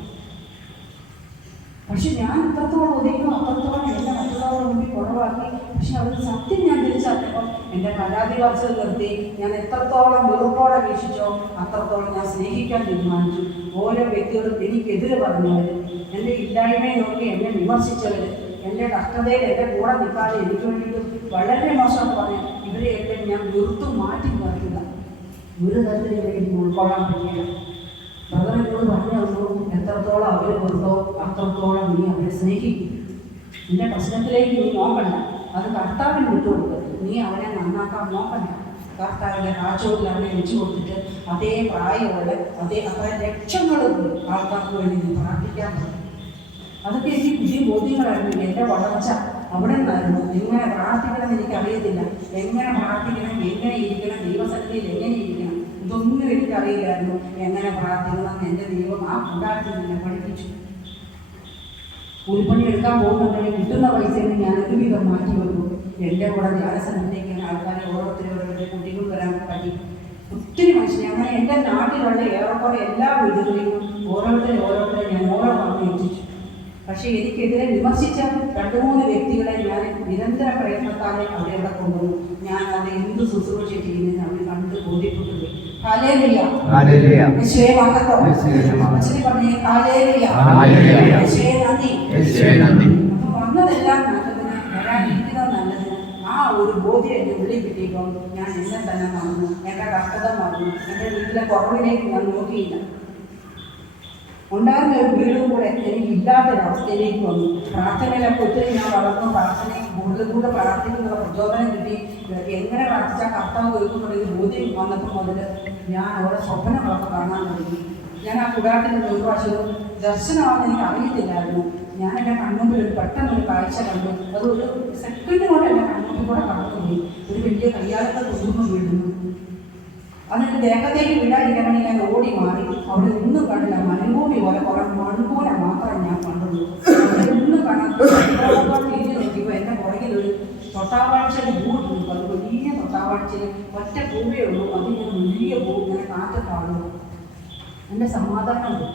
പക്ഷെ ഞാൻ എത്രത്തോളം ഒതുങ്ങും അത്രത്തോളം എന്നെ മറ്റുള്ളവരുടെ മുമ്പിൽ കുറവാക്കി. പക്ഷെ അതൊരു സത്യം ഞാൻ തിരിച്ചറിഞ്ഞപ്പോൾ എൻ്റെ പരാതി പറച്ചിൽ നിർത്തി. ഞാൻ എത്രത്തോളം വെറുപ്പോടെ വീക്ഷിച്ചോ അത്രത്തോളം ഞാൻ സ്നേഹിക്കാൻ തീരുമാനിച്ചു. ഓരോ വ്യക്തികളും എനിക്കെതിരെ പറഞ്ഞവർ, എൻ്റെ ഇല്ലായ്മയെ നോക്കി എന്നെ വിമർശിച്ചവർ, എൻ്റെ കഷ്ടതയിൽ എൻ്റെ കൂടെ നിൽക്കാതെ എനിക്ക് വേണ്ടിയിട്ട് വളരെ മോശമെന്ന് പറഞ്ഞു ഇവരെയൊക്കെ ഞാൻ വെറുത്തും മാറ്റി നിർത്തില്ല. ഒരു തരത്തിൽ എനിക്ക് ഉൾക്കൊള്ളാൻ പറ്റില്ല. ബ്രദറിനോട് പറഞ്ഞു തന്നു, എത്രത്തോളം അവർ കൊടുത്തോ അത്രത്തോളം നീ അവരെ സ്നേഹിക്കും. നിന്റെ പ്രശ്നത്തിലേക്ക് നീ നോക്കണ്ട, അത് കർത്താവിന് വിട്ടുകൊടുക്കുക. നീ അവനെ നന്നാക്കാൻ നോക്കണ്ട. കർത്താവിൻ്റെ കാഴ്ചകളിൽ അവനെ വെച്ചു കൊടുത്തിട്ട് അതേ പ്രായമുള്ള അത്ര ലക്ഷങ്ങൾ ആൾക്കാർക്ക് വേണ്ടി നീ പ്രാർത്ഥിക്കാൻ പറ്റും. അതൊക്കെ എനിക്ക് പുതിയ ബോധ്യങ്ങളായിരുന്നു. എൻ്റെ വളർച്ച അവിടെ നിന്നായിരുന്നു. എങ്ങനെ പ്രാർത്ഥിക്കണമെന്ന് എനിക്കറിയത്തില്ല. എങ്ങനെ പ്രാർത്ഥിക്കണം, എങ്ങനെ ഇരിക്കണം, ദൈവസന്നിധിയിൽ എങ്ങനെ ഇരിക്കണം, ഇതൊന്നും എനിക്കറിയില്ലായിരുന്നു. എങ്ങനെ പ്രാർത്ഥിക്കണം എൻ്റെ ദൈവം ആ കൂടാരത്തിൽ എന്നെ പഠിപ്പിച്ചു. കൂലിപ്പണി എടുക്കാൻ പോകുന്നുണ്ടെങ്കിൽ കിട്ടുന്ന പൈസയിൽ ഞാൻ ഒരുവിധം മാറ്റി വെക്കും. എൻ്റെ കൂടെ ധ്യാനസന്നിധിയിലേക്ക് ആൾക്കാരെ ഓരോരുത്തരോരോരുത്തരെ കുട്ടികൾ വരാൻ പറ്റി. ഒത്തിരി മനുഷ്യനെ അങ്ങനെ എൻ്റെ നാട്ടിലുള്ള ഏറെക്കുറെ എല്ലാ വീടുകളിലും ഓരോരുത്തരെ ഞാൻ ഓരോ പറഞ്ഞു എത്തിച്ചു. പക്ഷേ എനിക്കെതിരെ വിമർശിച്ച 2-3 വ്യക്തികളെ ഞാൻ നിരന്തര പ്രയത്നത്താലെ അവിടെ കൊണ്ടുവന്നു. ഞാൻ അവിടെ എന്ത് ശുശ്രൂഷ ചെയ്യുന്നതിന് അവർ കണ്ട് ബോധ്യപ്പെട്ടുപോയി. ഹല്ലേലൂയ. യേശുവേ മഹത്വം. അച്ഛനെ പറഞ്ഞേ ഹല്ലേലൂയ. യേശുവേ നന്ദി. അപ്പോൾ വന്നതെല്ലാം നല്ലതിന്, വരാനിരിക്കുന്നത് നല്ലതിന്. ആ ഒരു ബോധ്യം എൻ്റെ ഉള്ളിൽ കിട്ടിയപ്പോൾ ഞാൻ എന്നെ തന്നെ മറന്നു, എൻ്റെ കഷ്ടത മറന്നു, എൻ്റെ വീട്ടിലെ കുറവിലേക്ക് ഞാൻ നോക്കിയില്ല. ഉണ്ടായിരുന്ന ഒരു വീടും കൂടെ എനിക്ക് ഇല്ലാത്തൊരവസ്ഥയിലേക്ക് വന്നു. പ്രാർത്ഥനയിലൊക്കെ ഒത്തിരി ഞാൻ വളർന്നു. പ്രാർത്ഥനയിൽ കൂടുതൽ പ്രാർത്ഥിക്കുന്ന പ്രചോദനം കിട്ടി. എങ്ങനെ പ്രാർത്ഥിച്ചാൽ കർത്താവ് കേൾക്കുന്നുള്ളൊരു ബോധ്യം വന്നപ്പോൾ മുതൽ ഞാൻ ഓരോ സ്വപ്നങ്ങളൊക്കെ കാണാൻ തുടങ്ങി. ഞാൻ ആ കൂടാരത്തിൽ നിന്ന് ഒരു പ്രാവശ്യം ദർശനമാണെന്ന് എനിക്ക് അറിയത്തില്ലായിരുന്നു. ഞാൻ എൻ്റെ കൺമുമ്പിൽ പെട്ടെന്നൊരു കാഴ്ച കണ്ടു. അതൊരു സെക്കൻഡ് കൊണ്ട് എൻ്റെ കൺമുമ്പിൽ കൂടെ കടന്നുപോയി. ഒരു വലിയ കയ്യാളത്തെ കുടുംബം വീഴുന്നു. അതിൻ്റെ ദേഹത്തേക്ക് വീഴാതിരിക്കാൻ വേണ്ടി ഞാൻ ഓടി മാറി. അവിടെ ഒന്നും കണ്ടില്ല. മരുഭൂമി പോലെ കുറെ മൺകൂല മാത്രമേ ഞാൻ കണ്ടുള്ളൂ. ഒന്നും കാണാത്ത തിരിഞ്ഞു നോക്കിയപ്പോൾ എൻ്റെ പുറകിലൊരു തൊട്ടാവാഴ്ചയിൽ പൂവിട്ടുണ്ട്. അത് വലിയ തൊട്ടാവാഴ്ചയിൽ ഒറ്റ പൂവേ ഉള്ളൂ. അതിങ്ങനെ വലിയ പൂ ഇങ്ങനെ കാറ്റ് കാണുള്ളൂ. എൻ്റെ സമാധാനമുണ്ട്.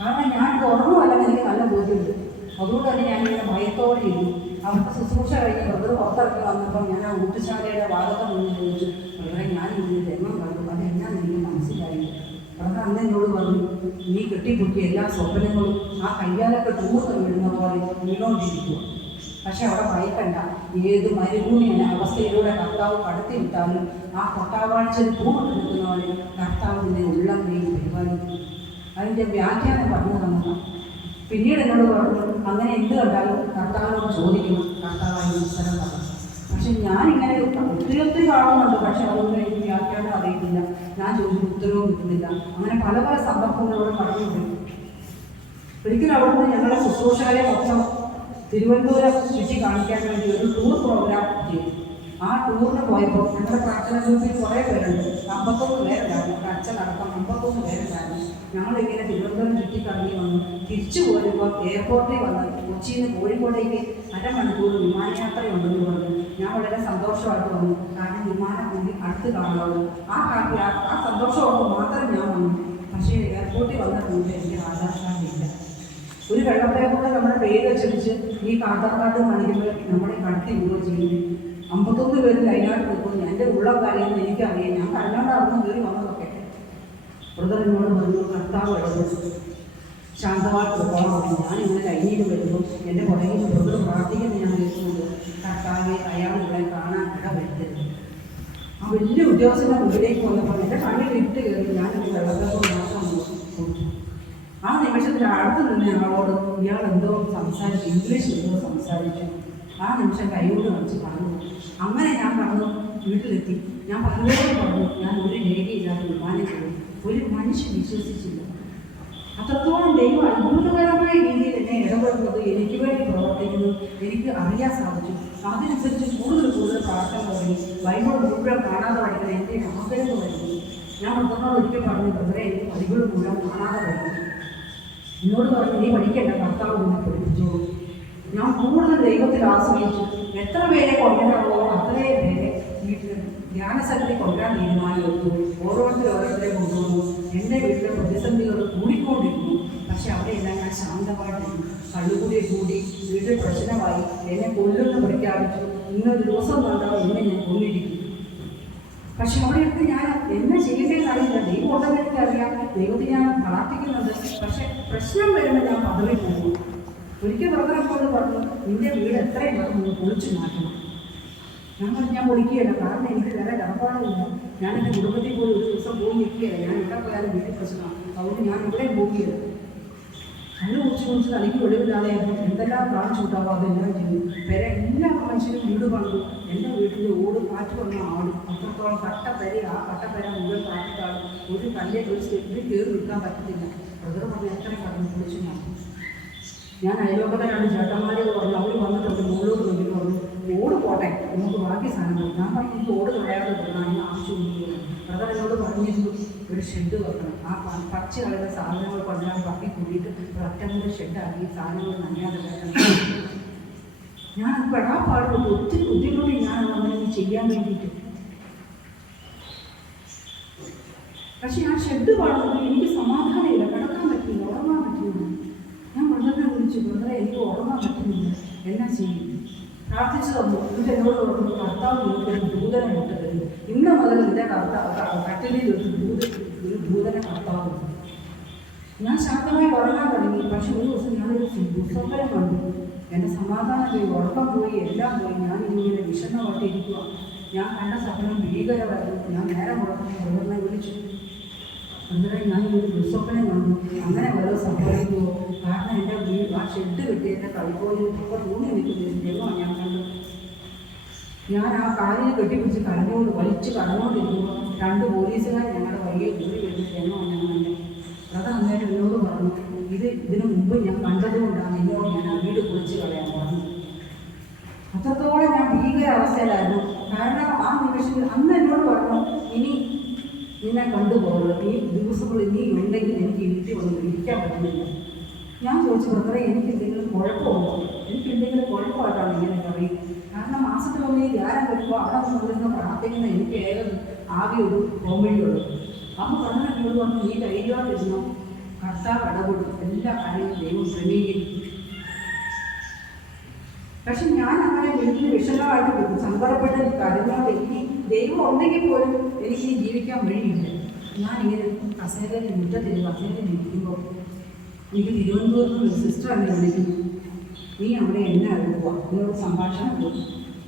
കാരണം ഞാനിത് ഉറങ്ങുമല്ലെന്ന് എനിക്ക് നല്ല ബോധ്യമുണ്ട്. അതുകൊണ്ട് തന്നെ ഞാനിങ്ങനെ ഭയത്തോടെ ഇരുന്നു. അവിടുത്തെ ശുശ്രൂഷ കഴിഞ്ഞ് ബ്രദർ പുറത്തിറങ്ങി വന്നപ്പോൾ ഞാൻ ആ ഊട്ടുശാലയുടെ ഭാഗത്ത് നിന്ന് ചോദിച്ചു, ബ്രദറെ ഞാൻ ഇങ്ങനെ രംഗം കണ്ടു, അതെന്നാന്ന് എനിക്ക് മനസ്സിലായില്ല. ബ്രദർ അന്ന് എന്നോട് പറഞ്ഞു, നീ കെട്ടിപ്പൊട്ടിയ എല്ലാ സ്വപ്നങ്ങളും ആ കയ്യാലൊക്കെ തൂർന്ന് വീഴുന്ന പോലെ വീണോണ്ടിരിക്കുക. പക്ഷെ അവിടെ ഭയക്കണ്ട. ഏത് മരുഭൂമിയുടെ അവസ്ഥയിലൂടെ കർത്താവ് കടത്തി വിട്ടാലും ആ കൊട്ടാവാഴ്ചയിൽ പൂവിട്ട് നിൽക്കുന്ന പോലെ കർത്താവിൻ്റെ ഉള്ളം നീ പരിപാലിക്കും. അതിൻ്റെ വ്യാഖ്യാനം പറഞ്ഞു തന്നതാണ്. പിന്നീട് എന്നോട് പറഞ്ഞു, അങ്ങനെ എന്ത് കണ്ടാലും കർത്താവിനോട് ചോദിക്കണം, കർത്താവായി ഉത്തരം പറഞ്ഞു. പക്ഷെ ഞാനിങ്ങനെ ഒത്തിരി കാണുന്നുണ്ട്. പക്ഷെ അതൊന്നും എനിക്ക് വ്യാഖ്യാനം അറിയത്തില്ല. ഞാൻ ചോദിച്ചു ഉത്തരവും കിട്ടുന്നില്ല. അങ്ങനെ പല സന്ദർഭങ്ങളോട് പറഞ്ഞുപോയി. ഒരിക്കലും അവിടുന്ന് ഞങ്ങളെ ശുശ്രൂഷകരെ മൊത്തം തിരുവനന്തപുരം ചുറ്റി കാണിക്കാൻ വേണ്ടി ഒരു ടൂർ പ്രോഗ്രാം ചെയ്തു. ആ ടൂറിന് പോയപ്പോൾ ഞങ്ങളുടെ പ്രാർത്ഥന ഗ്രൂപ്പിൽ കുറേ പേരുണ്ട്. 51 പേരുണ്ടായിരുന്നു. എൻ്റെ അച്ഛനടക്കം 51 പേരുണ്ടായിരുന്നു. ഞങ്ങളിങ്ങനെ തിരുവനന്തപുരം ചുറ്റിക്കറങ്ങി വന്നു. തിരിച്ചു പോരുമ്പോൾ എയർപോർട്ടിൽ വന്ന് കൊച്ചിയിൽ നിന്ന് കോഴിക്കോടേക്ക് അരമണിക്കൂർ വിമാനയാത്രയുണ്ടെന്ന് പറഞ്ഞു. ഞാൻ വളരെ സന്തോഷമായിട്ട് വന്നു. കാരണം വിമാനം കൂടി അടുത്ത് കാണുള്ളൂ. ആ സന്തോഷമോട് മാത്രം ഞാൻ വന്നു. പക്ഷേ എയർപോർട്ടിൽ വന്നിട്ടുണ്ട് എനിക്ക് ആധാർ കാർഡ് ഇല്ല. ഒരു വെള്ളപ്പേപ്പറിൽ നമ്മുടെ പേര് വെച്ചടിച്ച് ഈ ആധാർ കാർഡ് കാണിക്കുമ്പോൾ നമ്മളെ കടത്തി വിടുകയോ ചെയ്യുന്നു. 51 പേരിൽ അതിനകത്ത് നിൽക്കുന്നു. എൻ്റെ ഉള്ളം കാര്യമെന്ന് എനിക്കറിയാം. ഞാൻ കല്ലാണ്ടാവുന്ന കയറി വന്നതൊക്കെ. ബ്രദറിനോട് പറഞ്ഞു, കർത്താവ് ഇടപെട്ടു, ശാന്തമായിട്ട് പോകാൻ പറഞ്ഞു. ഞാനിങ്ങനെ കഴിഞ്ഞിട്ട് വരുമ്പോൾ എൻ്റെ പുറകിൽ ബ്രദർ പ്രാർത്ഥിക്കുന്നത് ഞാൻ കേൾക്കുന്നുണ്ട്, കർത്താവെ അയാൾ ഇവിടെ കാണാൻ ഇടവരുത്തരുത്. ആ വലിയ ഉദ്യോഗസ്ഥൻ്റെ മുമ്പിലേക്ക് വന്നപ്പോൾ എൻ്റെ കണ്ണിൽ ഇട്ട് കയറി. ഞാനൊരു വെള്ളപ്പേപ്പർ മാത്രം കൊടുത്തു. ആ നിമിഷത്തിൽ അടുത്ത് നിന്ന് ഞങ്ങളോട് ഇയാൾ എന്തോ സംസാരിച്ചു, ഇംഗ്ലീഷ് എന്തോ സംസാരിച്ചു. ആ നിമിഷം കൈകൊണ്ട് വെച്ച് പറഞ്ഞു. അങ്ങനെ ഞാൻ പറഞ്ഞു വീട്ടിലെത്തി. ഞാൻ പലരോടും പറഞ്ഞു, ഞാൻ ഒരു രേഖയില്ലാത്ത വിമാനം പോയി. ഒരു മനുഷ്യൻ വിശ്വസിച്ചില്ല. അത്രത്തോളം ദൈവം അത്ഭുതകരമായ രീതിയിൽ എന്നെ ഇടപെടുന്നത്, എനിക്ക് വേണ്ടി പ്രവർത്തിക്കുന്നത് എനിക്ക് അറിയാൻ സാധിച്ചു. അതിനനുസരിച്ച് കൂടുതൽ പ്രാർത്ഥന തുടങ്ങി. ബൈബിൾ മുഴുവൻ കാണാതെ പഠിക്കുന്ന എൻ്റെ ആഗ്രഹമായിരുന്നു. ഞാൻ ബ്രദറിനോട് ഒരിക്കൽ പറഞ്ഞു, ബ്രദറെ എനിക്ക് ബൈബിൾ മുഴുവൻ കാണാതെ പഠിക്കും. എന്നോട് പറഞ്ഞു, നീ പഠിക്കേണ്ട, കർത്താവ് നിന്നെ പഠിപ്പിച്ചോളൂ. ഞാൻ കൂടുതൽ ദൈവത്തിൽ ആശ്രയിച്ചു. എത്ര പേരെ കൊണ്ടുവരാമോ അത്രയും പേരെ വീട്ടിൽ ധ്യാനസഭയിൽ കൊണ്ടുവരാൻ തീരുമാനമെടുത്തു. ഓരോരുത്തരെ കൊണ്ടുവന്നു. എൻ്റെ വീട്ടിലെ പ്രതിസന്ധികൾ കൂടിക്കൊണ്ടിരുന്നു. പക്ഷെ അവിടെയെല്ലാം ഞാൻ ശാന്തമായിട്ടിരുന്നു. കള്ളുകൂടിയെ കൂടി വീട്ടിൽ പ്രശ്നമായി. എന്നെ കൊല്ലുന്ന പ്രഖ്യാപിച്ചു. ഇന്നൊരു ദിവസം കണ്ടാൽ എന്നെ ഞാൻ കൊല്ലിരിക്കും. പക്ഷെ അവിടെയൊക്കെ ഞാൻ എന്നെ ചെയ്യേണ്ടതെന്ന് അറിയില്ല. ദൈവം ഉണ്ടെന്ന് എനിക്കറിയാം. ദൈവത്തെ ഞാൻ പ്രാർത്ഥിക്കുന്നുണ്ട്. പക്ഷെ പ്രശ്നം വരുമ്പോൾ ഞാൻ പദവി പോകും. ഒരിക്കൽ ബ്രദറെപ്പോഴും പറഞ്ഞു, നിന്റെ വീട് എത്രയും പെട്ടെന്ന് പൊളിച്ചു മാറ്റണം. ഞാൻ പൊളിക്കുകയല്ല, കാരണം എനിക്ക് വേറെ കടപ്പാടില്ല. ഞാൻ എൻ്റെ കുടുംബത്തിൽ പോയി ഒരു ദിവസം പോയി നിൽക്കുകയല്ല. ഞാൻ എവിടെ പോയാലും വീട്ടിൽ പ്രശ്നമാണ്. അതുകൊണ്ട് ഞാൻ ഇവിടെയും പോവുകയില്ല. കണ്ണു കുറിച്ച് തനിക്ക് ഒഴിവില്ലാതെ എന്തെല്ലാം കാണിച്ചു കൂട്ടാവോ അതെല്ലാം ചെയ്യും. വേറെ എല്ലാ മനുഷ്യരും വീട് പണിതു. എൻ്റെ വീട്ടിൻ്റെ ഓട് കാറ്റ് വന്ന ആടും. അത്രത്തോളം കട്ടപ്പര, ആ കട്ടപ്പര മുഴുവൻ കാറ്റിട്ടാണ്. ഒരു കല്ലെ ഒരു സ്റ്റെപ്പിൽ കയറി നിൽക്കാൻ പറ്റത്തില്ല. ബ്രദർ പറഞ്ഞ് എത്രയും കടന്ന് പൊളിച്ചു മാറ്റി. ഞാൻ അയലോകത്തിലാണ് ചേട്ടന്മാരെ പറഞ്ഞു, അവർ വന്നിട്ടുണ്ട് മുകളിലോട്ട് നോക്കി പറഞ്ഞു, ഓട് പോട്ടെ, നമുക്ക് ബാക്കി സാധനങ്ങൾ. ഞാൻ പറഞ്ഞു, ഈ ഓട് കളയാതെ കൊടുക്കണം, അതിന് ആവശ്യമൊന്നുമില്ല. ബ്രദർ എന്നോട് പറഞ്ഞിരുന്നു, ഒരു ഷെഡ് വെക്കണം. ആ പച്ച കളയുന്ന സാധനങ്ങൾ കൊണ്ടാൽ ബാക്കി കൂടിയിട്ട് ഒറ്റമുള്ള ഷെഡാക്കി സാധനങ്ങൾ നനയാതെ വെക്കണം. ഞാൻ പെടാപ്പാടുകൊണ്ട് ഒത്തിരി ബുദ്ധിമുട്ടി ഞാൻ അങ്ങനെ ചെയ്യാൻ വേണ്ടിയിട്ട്. പക്ഷെ ആ ഷെഡ് പാടുന്നത് എനിക്ക് സമാധാനമില്ല, കിടക്കാൻ പറ്റില്ല, ഉറങ്ങാൻ പറ്റില്ല. ഞാൻ ബ്രദറിനെ വിളിച്ചു, ബ്രദറെ എനിക്ക് ഉറങ്ങാൻ പറ്റുന്നില്ല, എന്നാ ചെയ്യും? പ്രാർത്ഥിച്ചു തന്നു. എന്നിട്ട് എന്നോട് പറഞ്ഞു, കർത്താവ് എനിക്കൊരു ദൂതനെ വിട്ടത്. ഇന്ന് മുതൽ നിന്റെ കട്ടിലിൽ ഒരു ദൂതനെ കർത്താവ്. ഞാൻ ശാന്തമായി ഉറങ്ങാൻ തുടങ്ങി. പക്ഷെ ഒരു ദിവസം ഞാനൊരു ദുസ്വപ്നം കണ്ടു. എൻ്റെ സമാധാനം പോയി, ഉറക്കം പോയി, എല്ലാം പോയി. ഞാൻ ഇങ്ങനെ വിഷണ്ണമായിട്ടിരിക്കുക. ഞാൻ കണ്ട സ്വപ്നം ഭീകരമായിരുന്നു. ഞാൻ നേരം ഉറക്കം ബ്രദറിനെ വിളിച്ചു, അങ്ങനെ ഞാൻ ഒരു ദുസ്വപ്നം കണ്ടു. അങ്ങനെ ഓരോ സംഭവിക്കുമോ? കാരണം എൻ്റെ വീട് ആ ഷെഡ് കിട്ടി എൻ്റെ കളിപ്പോയി ഇപ്പോൾ തൂങ്ങി നിൽക്കുന്ന ദൈവമാണ് ഞാൻ കണ്ടത്. ഞാൻ ആ കാലിൽ കെട്ടിപ്പിടിച്ച് കരഞ്ഞുകൊണ്ട് വലിച്ച് കടന്നുകൊണ്ടിരിക്കുമ്പോൾ 2 പോലീസുകാർ ഞങ്ങളുടെ വഴിയെ കൂടി വരുന്ന ജനമാണ് ഞാൻ കണ്ടത്. അത് അന്നേരം എന്നോട് പറഞ്ഞു, ഇതിനു മുമ്പ് ഞാൻ കണ്ടതുകൊണ്ടാണ് എന്നോട് ഞാൻ ആ വീട് പൊളിച്ച് കളയാൻ പറഞ്ഞു. അത്രത്തോളം ഞാൻ ഭീകര അവസ്ഥയിലായിരുന്നു. കാരണം ആ നിമിഷത്തിൽ അന്ന് എന്നോട് പറഞ്ഞു, ഇനി നിന്നെ കണ്ടുപോകരുത്, ഈ ദിവസങ്ങൾ ഇനി ഉണ്ടെങ്കിൽ എനിക്ക് ഇരുത്തി വന്ന് ഇരിക്കാൻ പറ്റുന്നില്ല. ഞാൻ ചോദിച്ചു, ബ്രദറെ എനിക്ക് എന്തെങ്കിലും കുഴപ്പമുണ്ടോ? എനിക്ക് എന്തെങ്കിലും കുഴപ്പമായിട്ടാണ് ഇങ്ങനെ പറയും. കാരണം മാസത്തിലൊന്നേ ധ്യാനം വരുമ്പോൾ അവിടെ വന്നിരുന്ന പ്രാർത്ഥിക്കുന്ന എനിക്ക് ആകെ ഒരു കോമഡിയുള്ളൂ. അപ്പോൾ പറഞ്ഞ എന്നോട് പറഞ്ഞു, നീ ധൈര്യമായിട്ടിരുന്നു, കർത്താവ് ഇടപെടും, എല്ലാ കാര്യങ്ങളും ദൈവം ക്രമീകരിക്കും. പക്ഷെ ഞാൻ അങ്ങനെ വീട്ടിൽ വിഷമമായിട്ട് സങ്കടപ്പെട്ട് കരഞ്ഞോണ്ട് എനിക്ക് ദൈവം ഉണ്ടെങ്കിൽ പോലും എനിക്ക് ജീവിക്കാൻ വഴിയില്ല. ഞാനിങ്ങനെ കസേരയിൽ മുറ്റത്തിൽ കസേരയിൽ ഇരിക്കുമ്പോൾ എനിക്ക് തിരുവനന്തപുരത്ത് ഒരു സിസ്റ്റർ എന്നെ വിളിക്കുന്നു, നീ അവിടെ എന്നെ എടുക്കുക, എന്നോട് സംഭാഷണം പോയി.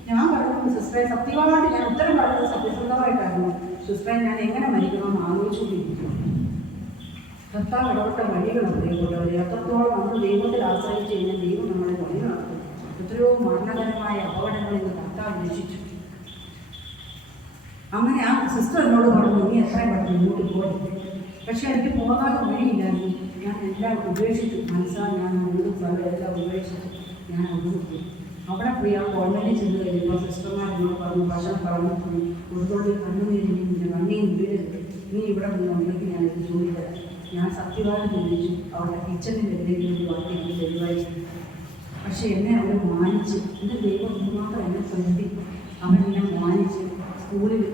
ഞാൻ പറഞ്ഞു, സിസ്റ്ററെ സത്യമായിട്ട് ഞാൻ ഉത്തരം പറയുന്നത് സത്യസന്ധമായിട്ടായിരുന്നു. സിസ്റ്ററെ ഞാൻ എങ്ങനെ മരിക്കണമെന്ന് ആലോചിച്ചുകൊണ്ടിരിക്കുന്നു. കർത്താവ് ഇടപെട്ട വഴികളാണ് ദൈവപ്പെട്ടവരെ. അത്രത്തോളം നമ്മൾ ദൈവത്തിൽ ആശ്രയിച്ച് കഴിഞ്ഞാൽ ദൈവം നമ്മളെ വഴി നടത്തും. എത്രയോ മരണകരമായ അപകടങ്ങളിൽ നിന്ന് കർത്താവ് രക്ഷിച്ചു. അങ്ങനെ ആ സിസ്റ്റർ എന്നോട് പറഞ്ഞു, നീ എത്രയും പെട്ടെന്ന് മുന്നോട്ട് പോയി. പക്ഷെ എനിക്ക് പോകാതെ വഴിയില്ലായിരുന്നു. ഞാൻ എല്ലാം ഉപേക്ഷിച്ചു. മനസ്സാൽ ഞാൻ വീടും സ്ഥലം എല്ലാം ഉപേക്ഷിച്ചു. ഞാൻ അവിടെ പോയി. അവിടെ പോയി ആ കോൺവെന്റിൽ ചെന്ന് കഴിഞ്ഞപ്പോൾ സിസ്റ്റർമാർ എന്നോട് പറഞ്ഞു, ഭക്ഷണം പറഞ്ഞിട്ടുണ്ട്, ഒരുപാട് കണ്ണുനീരിൻ്റെ കണ്ണിയും വീടരുത്, നീ ഇവിടെ നിന്നുണ്ടെങ്കിൽ ഞാൻ ഇത് ജോലി തരാം. ഞാൻ സത്യവാദം ചോദിച്ചു. അവിടെ കിച്ചണിൽ എന്തെങ്കിലും ഒരു വാർത്തയ്ക്ക് ഡെലിവറി. പക്ഷെ എന്നെ അവർ മാനിച്ച്, എൻ്റെ ദൈവം മാത്രം എന്നെ കരുതി. അവൻ എന്നെ മാനിച്ച് സ്കൂളിൽ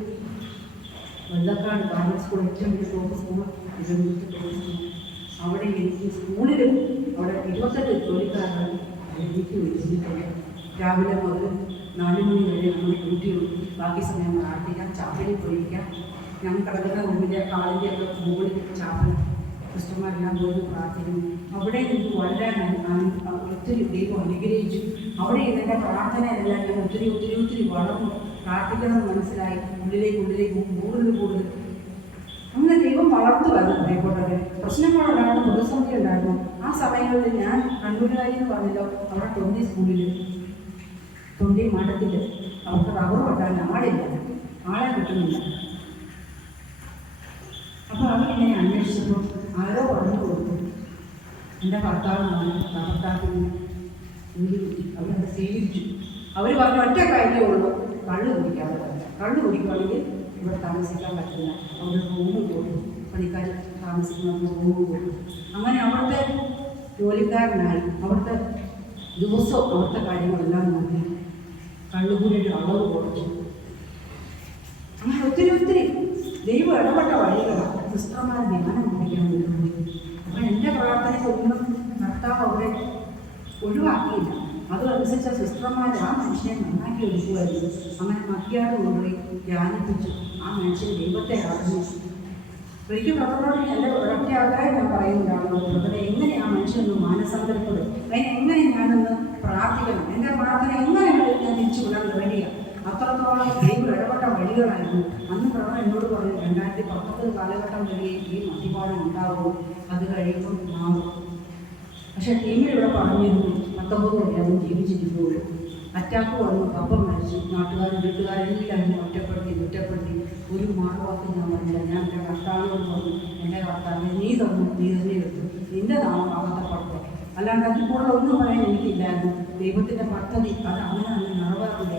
വെള്ളക്കാട് ഗവൺമെൻറ് സ്കൂൾ, ഏറ്റവും വലിയ ടോപ്പ് സ്കൂൾ, അവിടെ എനിക്ക് സ്കൂളിലും അവിടെ 28 ജോലിക്കാരാണ് എനിക്ക് വിളിച്ചിട്ടുണ്ട്. രാവിലെ മുതൽ 4 മണി വരെ നമ്മൾ ഡ്യൂട്ടി കൊടുക്കും. ബാക്കി സമയം പ്രാർത്ഥിക്കാം, ചാപ്പലിൽ പോയിരിക്കാം. ഞാൻ കിടക്കുന്ന റൂമിൻ്റെ കാലിൻ്റെ ഒക്കെ മുകളിൽ ചാപ്പൽ സിസ്റ്റർമാരെല്ലാം പോയി പ്രാർത്ഥിക്കുന്നു. അവിടെ എനിക്ക് വളരെ ഒത്തിരി ദൈവം അനുഗ്രഹിച്ചു. അവിടെ ഇതിൻ്റെ പ്രാർത്ഥനയെല്ലാം ഞാൻ ഒത്തിരി വളർന്നു. പ്രാർത്ഥിക്കണമെന്ന് മനസ്സിലായി. ഉള്ളിലേക്ക് കൂടുതൽ അങ്ങനെ ദൈവം വളർന്നു വന്നു. ആയിക്കോട്ടെ, പ്രശ്നങ്ങളുണ്ടായിരുന്നു, പ്രതിസന്ധി ഉണ്ടായിരുന്നു. ആ സമയങ്ങളിൽ ഞാൻ കണ്ണൂരുകാരി എന്ന് പറഞ്ഞല്ലോ, അവിടെ 20 സ്കൂളിൽ 20 മഠത്തിൽ അവർക്ക് റബ്ബർ വെട്ടാൻ ആളെ കിട്ടുന്നില്ല. അപ്പോൾ അവരിങ്ങനെ അന്വേഷിച്ചപ്പോൾ ആരോ പറഞ്ഞു കൊടുത്തു, എൻ്റെ ഭർത്താവിനാണ് റബ്ബർത്താക്കിന് അവരത് സ്വീകരിച്ചു. അവർ പറഞ്ഞു, ഒറ്റ കാര്യമേ ഉള്ളൂ, കള്ള് കുടിക്കാതെ പറ്റില്ല. കള്ള് കുടിക്കുകയാണെങ്കിൽ ഇവിടെ താമസിക്കാൻ പറ്റില്ല. അവിടെ റൂം കൊടുക്കും, പണിക്കാർ താമസിക്കുന്ന റൂം കൊടുക്കും. അങ്ങനെ അവിടുത്തെ ജോലിക്കാരനായി അവിടുത്തെ ദിവസവും അവിടുത്തെ കാര്യങ്ങളെല്ലാം നോക്കി കള്ളുകൂടിയുടെ അളവ് കുറച്ചു. അങ്ങനെ ഒത്തിരി ഒത്തിരി ദൈവം ഇടപെട്ട വഴികളാണ്. സിസ്റ്റർമാർ ധ്യാനം കുടിക്കാൻ വേണ്ടി. അപ്പം എൻ്റെ പ്രാർത്ഥനയൊന്നും കർത്താവ് അവിടെ ഒഴിവാക്കിയില്ല. അതനുസരിച്ച സിസ്റ്റർമാർ ആ മനുഷ്യനെ നന്നാക്കി എടുക്കുമായിരുന്നു. അങ്ങനെ മക്കിയാട് കൊണ്ടുപോയി ധ്യാനിപ്പിച്ചു. ആ മനുഷ്യൻ ദൈവത്തെ അറിഞ്ഞു. ഒരിക്കൽ ബ്രദറിനോട് എൻ്റെ ഒരൊറ്റ ആഗ്രഹം ഞാൻ പറയുന്നതാണ്, ബ്രദറെ എങ്ങനെ ആ മനുഷ്യനൊന്ന് മാനസാന്തരപ്പെടും, എങ്ങനെ ഞാനൊന്ന് പ്രാർത്ഥിക്കണം, എൻ്റെ പ്രാർത്ഥന എങ്ങനെ ഞാൻ തിരിച്ചു വിടാൻ വേണ്ടിയ അത്രത്തോളം ദൈവം ഇടപെട്ട വഴികളായിരുന്നു. അന്ന് ബ്രദർ എന്നോട് പറഞ്ഞു 2019 കാലഘട്ടം വരെ ഈ മദ്യപാനം ഉണ്ടാവും, അത് കഴിയുമ്പോൾ മാറും. പക്ഷേ ടീമിൽ ഇവിടെ പറഞ്ഞിരുന്നു 19 വരെ അവൻ ജീവിച്ചിരിക്കുള്ളൂ. അറ്റാക്ക് വന്നു, കപ്പം മരിച്ചു. നാട്ടുകാരും വീട്ടുകാരെല്ലാം ഒറ്റപ്പെടുത്തി കുറ്റപ്പെടുത്തി. ഒരു മാർവാക്ക് ഞാൻ പറഞ്ഞില്ല. ഞാൻ എൻ്റെ കർത്താവിനോട് പറഞ്ഞു, എൻ്റെ കർത്താവിനെ നീ തന്നു, നീ തന്നെ എടുത്തു, നിൻ്റെ നാമം അകത്തപ്പെടുത്തുക. അല്ലാണ്ട് അതിൽ കൂടുതൽ ഒന്നും പറയാൻ എനിക്കില്ലായിരുന്നു. ദൈവത്തിൻ്റെ പദ്ധതി അത് അങ്ങനെ നിറവേറില്ല.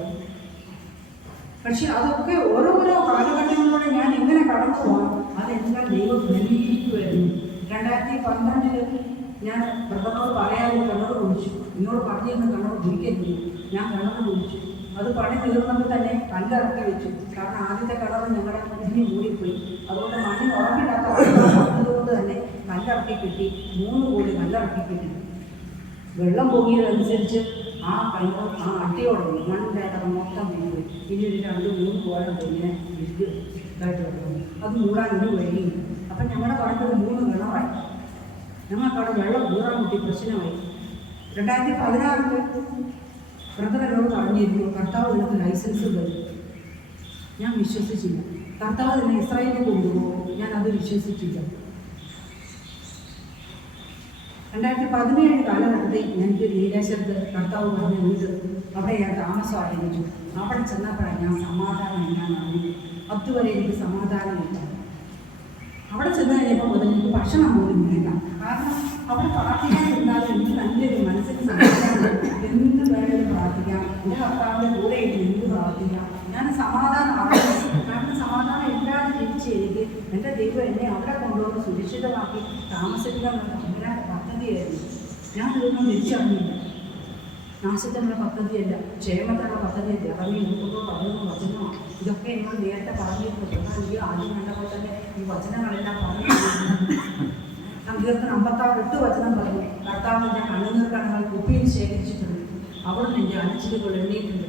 പക്ഷെ അതൊക്കെ ഓരോരോ കാലഘട്ടങ്ങളിലൂടെ ഞാൻ എങ്ങനെ കടന്നു പോകാം, അതെല്ലാം ദൈവം നൽകിയിരിക്കുമായിരുന്നു. 2012 ഞാൻ ബ്രദറിനോട് പറയാതെ കിണർ കുഴിച്ചു. എന്നോട് പറഞ്ഞിരുന്ന കിണർ കുഴിക്കരുത്. ഞാൻ കിണർ കുഴിച്ചു. അത് പണി തീർന്നപ്പോൾ തന്നെ കല്ലിറക്കി വെച്ചു. കാരണം ആദ്യത്തെ കിണർ ഞങ്ങളുടെ ഇതിന് മൂടിപ്പോയി. അതുകൊണ്ട് മണ്ണിൽ ഉറപ്പില്ലാത്ത അതുകൊണ്ട് തന്നെ കല്ലിറക്കി കിട്ടി. 3 കോടി കല്ലിറക്കി കിട്ടി. വെള്ളം പൊങ്ങിയതനുസരിച്ച് ആ കിണർ ആ അട്ടിയോടെ മണ്ണിൻ്റെ മൊത്തം വീണുപോയി. ഇനി ഒരു 2-3 കോടുണ്ട് ഇങ്ങനെ ഇതായിട്ട് കിടക്കുന്നു. അത് മൂടാൻ ഒരു വഴിയില്ല. അപ്പം ഞങ്ങളുടെ പറമ്പ് 3 കിണറായി. ഞങ്ങൾക്കവിടെ വെള്ളം കൂറാൻ കിട്ടി, പ്രശ്നമായി. 2016 ബ്രദറിനോട് പറഞ്ഞിരുന്നു, കർത്താവ് നിനക്ക് ലൈസൻസ് തരും. ഞാൻ വിശ്വസിച്ചില്ല. കർത്താവ് തന്നെ ഇസ്രായേലിൽ കൊണ്ടുപോകും, ഞാൻ അത് വിശ്വസിച്ചില്ല. 2017 കാലഘട്ടത്തിൽ എനിക്ക് നീലേശ്വരത്ത് കർത്താവ് പറഞ്ഞ വീട് അവിടെ ഞാൻ താമസം ആരംഭിച്ചു. അവിടെ ചെന്നപ്പോഴാണ് ഞാൻ സമാധാനം എന്നാണ് അറിഞ്ഞത്. അതുവരെ എനിക്ക് സമാധാനമില്ല. അവിടെ ചെന്ന് കഴിഞ്ഞപ്പോൾ മുതൽ എനിക്ക് ഭക്ഷണം പോലും ഇല്ല. കാരണം അവിടെ പ്രാർത്ഥിക്കാൻ ഇരുന്നാലും എനിക്ക് നല്ലൊരു മനസ്സിന് സമാധാനം. എന്ത് വേണമെങ്കിലും പ്രാർത്ഥിക്കാം, എൻ്റെ കർത്താവിൻ്റെ കൂടെ എന്ത് പ്രാർത്ഥിക്കാം, ഞാൻ സമാധാനം അറിയാം. കാരണം സമാധാനം ഇല്ലാതെ തിരിച്ച് എനിക്ക് എൻ്റെ ദൈവം എന്നെ അവിടെ കൊണ്ടുവന്ന് സുരക്ഷിതമാക്കി താമസിക്കാനുള്ള ഭയങ്കര പദ്ധതിയായിരുന്നു. ഞാൻ ഇതൊന്നും തിരിച്ചറിഞ്ഞില്ല. നാശത്തിനുള്ള പദ്ധതിയല്ല, ക്ഷേമത്തിനുള്ള പദ്ധതിയല്ല. ഇറങ്ങി നോക്കുമ്പോൾ പലതും വചനമാണ്. ഇതൊക്കെ എന്നോട് നേരത്തെ പറഞ്ഞിരുന്നു. എന്നാൽ ഈ ആദ്യം കണ്ടപ്പോൾ തന്നെ ഈ വചനങ്ങളെല്ലാം പറഞ്ഞു. സങ്കീർത്തനം 56:8 വചനം പറഞ്ഞു, കർത്താവിൻ്റെ കണ്ണുനീർ കണ്ണുകൾ കുപ്പിയിൽ ശേഖരിച്ചിട്ടുണ്ട്, അവിടുന്ന് എൻ്റെ അലച്ചിലുകൾ എണ്ണിയിട്ടുണ്ട്.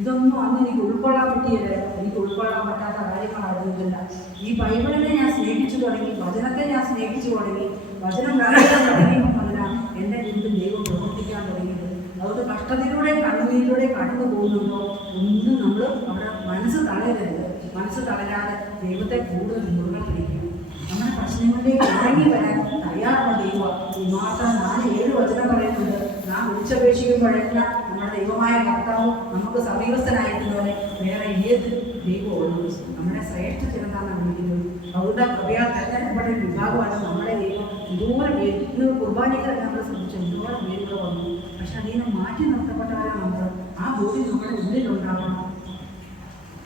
ഇതൊന്നും അന്ന് എനിക്ക് ഉൾക്കൊള്ളാൻ പറ്റിയില്ല. എനിക്ക് ഉൾക്കൊള്ളാൻ പറ്റാത്ത കാര്യങ്ങളായിരുന്നില്ല. ഈ ബൈബിളിനെ ഞാൻ സ്നേഹിച്ചു തുടങ്ങി, വചനത്തെ ഞാൻ സ്നേഹിച്ചു തുടങ്ങി. വചനം പറയാൻ തുടങ്ങിയപ്പോൾ മുതലാണ് എൻ്റെ വീട്ടിൽ ദൈവം പ്രവർത്തിക്കാൻ തുടങ്ങിയത്. അതുകൊണ്ട് കഷ്ടത്തിലൂടെ കണ്ണുനീരിലൂടെ കടന്നു പോകുന്നുണ്ടോ ഒന്നും നമ്മൾ അവിടെ മനസ്സ് തളരരുത്. മനസ്സ് തളരാതെ ദൈവത്തെ കൂടുതൽ മുറുകെ പിടിക്കുക. നമ്മുടെ പ്രശ്നങ്ങളിലേക്ക് ഇറങ്ങി വരാൻ തയ്യാറുള്ള ദൈവം. ഈ മാത്രം 4-7 വചനം പറയുന്നുണ്ട്. നാം വിളിച്ചപേക്ഷിക്കുമ്പോഴെല്ലാം നമ്മുടെ ദൈവമായ കർത്താവ് നമുക്ക് സമീപസ്ഥനായിരിക്കുന്നവരെ വേറെ ഏത് ദൈവമുള്ളൂ. നമ്മുടെ ശ്രേഷ്ഠ ചിന്താന്നാണ് വിളിക്കുന്നത്. അവരുടെ കൃപയാൽ തെരഞ്ഞെടുപ്പെട്ട വിഭാഗമാണ് നമ്മുടെ ദൈവം. ഇതുപോലെ പേര് ഇന്ന് കുർബാനയ്ക്കെല്ലാം നമ്മൾ ശ്രമിച്ചു ഇതുപോലെ പേരുകൾ വന്നു. പക്ഷെ അതിൽ നിന്ന് മാറ്റി നിർത്തപ്പെട്ടവരാണ് നമ്മൾ. ആ ബോധ്യം നമ്മുടെ ഉള്ളിലുണ്ടാവണം.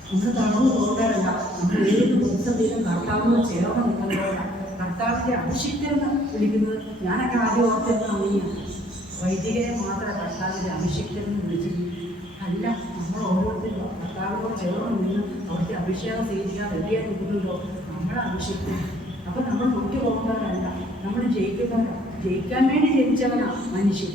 നമ്മൾ തളർന്നു പോകേണ്ടതല്ല. നമ്മൾ ഏത് പ്രതിസന്ധിയിലും കർത്താവിനോട് ചേർന്ന് നിൽക്കുന്നവരാണ്. കർത്താവിൻ്റെ അഭിഷിക്തരെന്ന് വിളിക്കുന്നത് ഞാനൊക്കെ ആദ്യം ഓർത്തിരുന്ന അങ്ങനെയാണ്. വൈദികരെ മാത്രം കർത്താവിൻ്റെ അഭിഷിക്തരെന്ന് വിളിച്ചത് അല്ല. നമ്മൾ ഓരോരുത്തരും കർത്താവിനോട് ചേർന്ന് നിന്ന് അവിടുത്തെ അഭിഷേകം സ്വീകരിക്കാൻ റെഡിയായി നിൽക്കുന്നുണ്ടോ നമ്മളെ അഭിഷിക്തൻ. അപ്പം നമ്മൾ മുറ്റു പോകുന്നവരല്ല, നമ്മൾ ജയിക്കുന്നവരാണ്. ജയിക്കാൻ വേണ്ടി ജനിച്ചവനാണ് മനുഷ്യൻ.